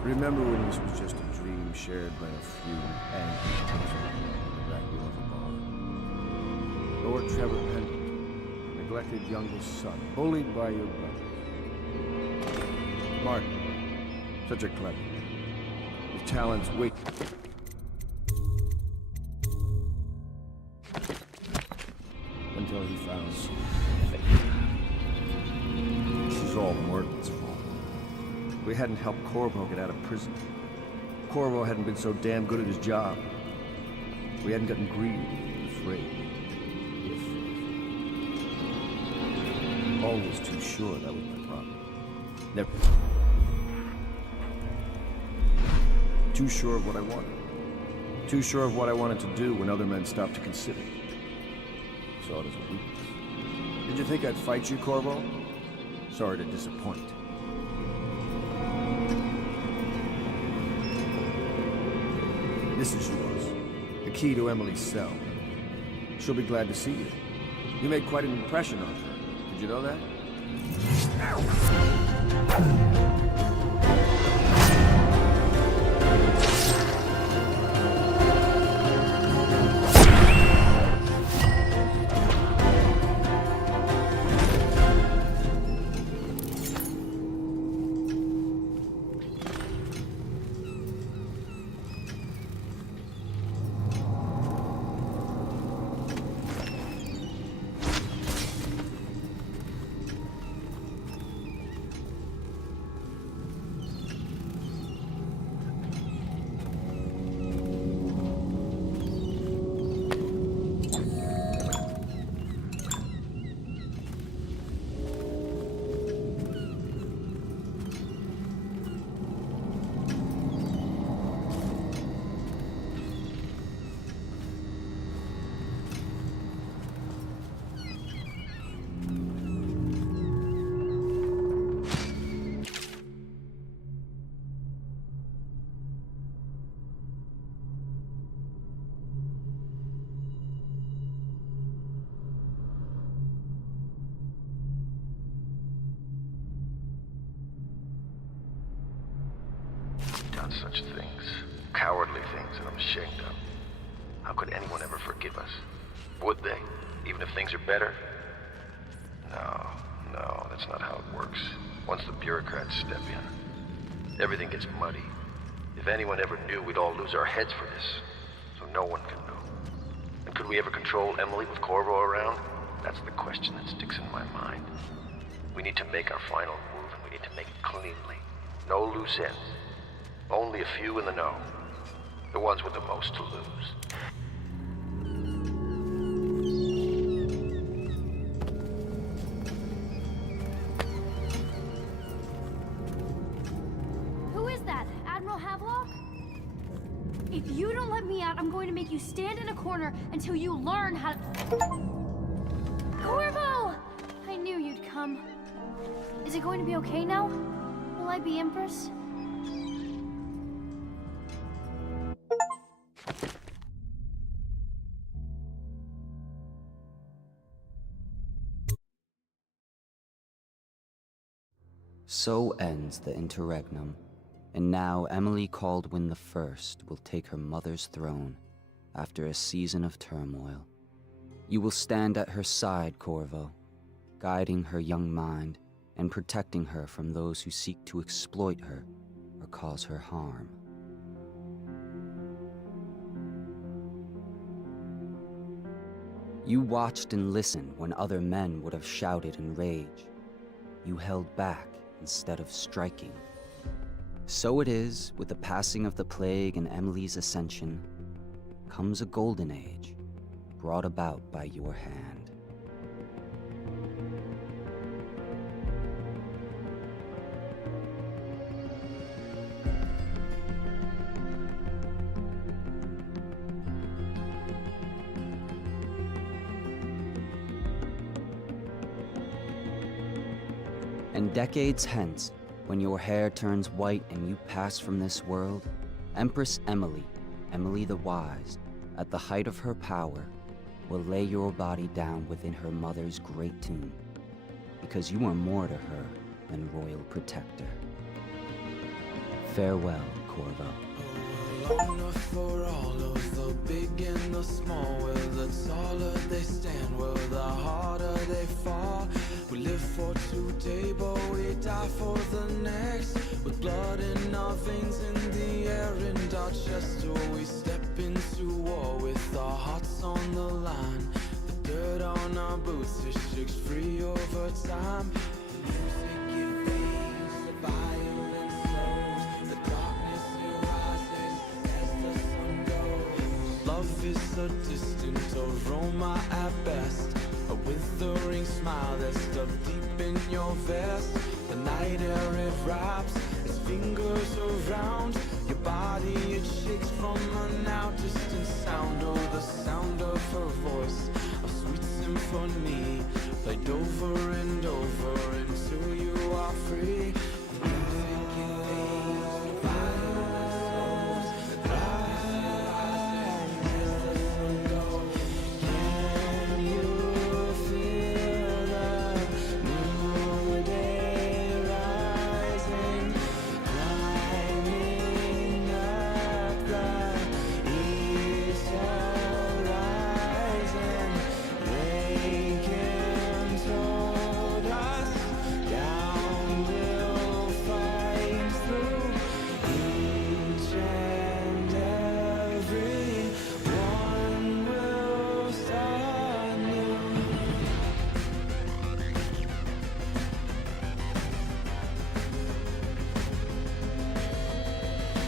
Remember when this was just a dream shared by a few angry children in the back room of a bar? Lord Trevor Pendleton, neglected youngest son, bullied by your brothers. Smart. Such a clever. His talents weak. Until he found faith. This is all Morgan's fault. We hadn't helped Corvo get out of prison. Corvo hadn't been so damn good at his job. We hadn't gotten greedy, afraid. Always too sure, that was my problem. Never. Too sure of what I wanted. Too sure of what I wanted to do when other men stopped to consider. Saw it as a weakness. Did you think I'd fight you, Corvo? Sorry to disappoint. This is yours. The key to Emily's cell. She'll be glad to see you. You made quite an impression on her. Did you know that? Done such things. Cowardly things that I'm ashamed of. How could anyone ever forgive us? Would they? Even if things are better? No, that's not how it works. Once the bureaucrats step in, everything gets muddy. If anyone ever knew, we'd all lose our heads for this. So no one can know. And could we ever control Emily with Corvo around? That's the question that sticks in my mind. We need to make our final move, and we need to make it cleanly. No loose ends. Only a few in the know. The ones with the most to lose. Who is that? Admiral Havelock? If you don't let me out, I'm going to make you stand in a corner until you learn how to... Corvo! I knew you'd come. Is it going to be okay now? Will I be Empress? So ends the interregnum, and now Emily Caldwin I will take her mother's throne after a season of turmoil. You will stand at her side, Corvo, guiding her young mind and protecting her from those who seek to exploit her or cause her harm. You watched and listened when other men would have shouted in rage. You held back instead of striking. So it is, with the passing of the plague and Emily's ascension, comes a golden age, brought about by your hand. And decades hence, when your hair turns white and you pass from this world, Empress Emily, Emily the Wise, at the height of her power, will lay your body down within her mother's great tomb, because you are more to her than royal protector. Farewell, Corvo. Long enough for all of the big and the small. Well, the taller they stand, well, the harder they fall. We live for today, but we die for the next. With blood in our veins, in the air, and our chest. Oh, we step into war with our hearts on the line. The dirt on our boots, it shakes free over time. The music, it fades, the violence slows. The darkness, it rises as the sun goes. Love is a distant aroma at best. A withering smile that's stuffed deep in your vest. The night air, it wraps its fingers around your body. It shakes from a now distant sound. Oh, the sound of her voice, a sweet symphony, played over and over until you are free. The music, it fades, the violence slows. The darkness as the sun goes. Can you feel the new day rising, climbing up the east horizon? They can told us down we'll fight through each and every one will start new.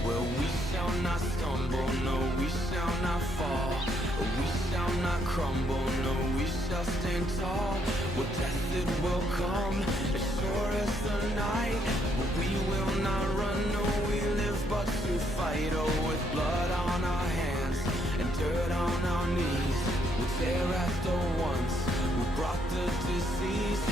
Well, we shall not stumble, no, we shall not fall. We shall not crumble, no, we shall stand tall. Well, death it will come, as sure as the night. But we will not run, no, we live but to fight. Oh, with blood on our hands and dirt on our knees, we'll tear at the ones who brought the disease.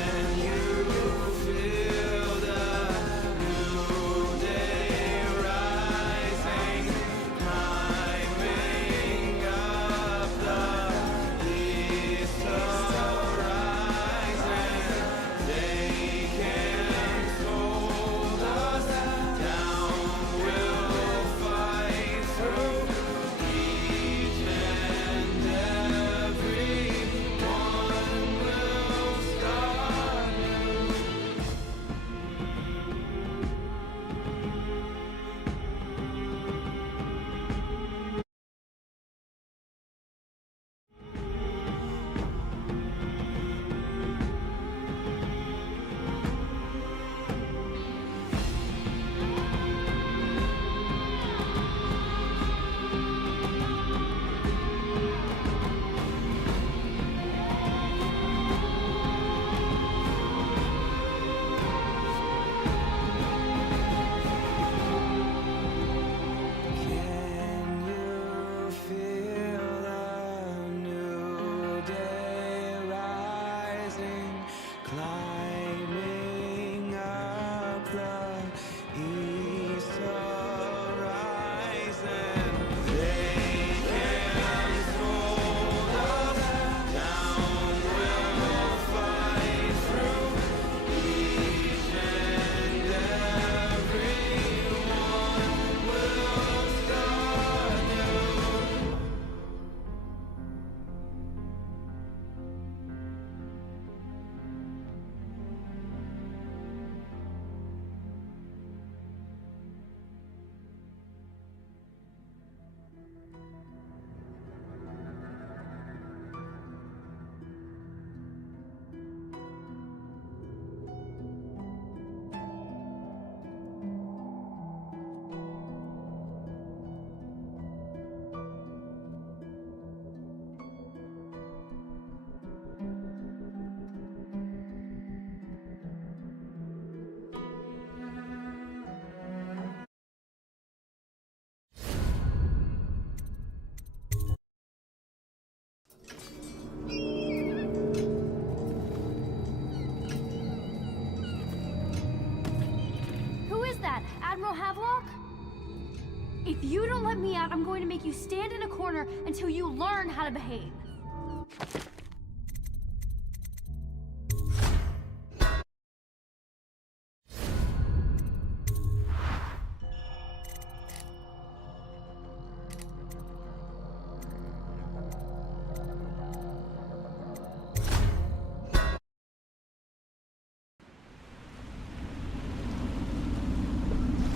Can you feel the new day rising, climbing up the east horizon? They can't hold us down, we'll fight through each and every one will start new. Can you feel the new day rising, climbing up the east horizon? They can't hold us down, we'll fight through each and every one will start new. Who is that? Admiral Havelock? If you don't let me out, I'm going to make you stand in a corner until you learn how to behave.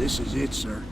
This is it, sir.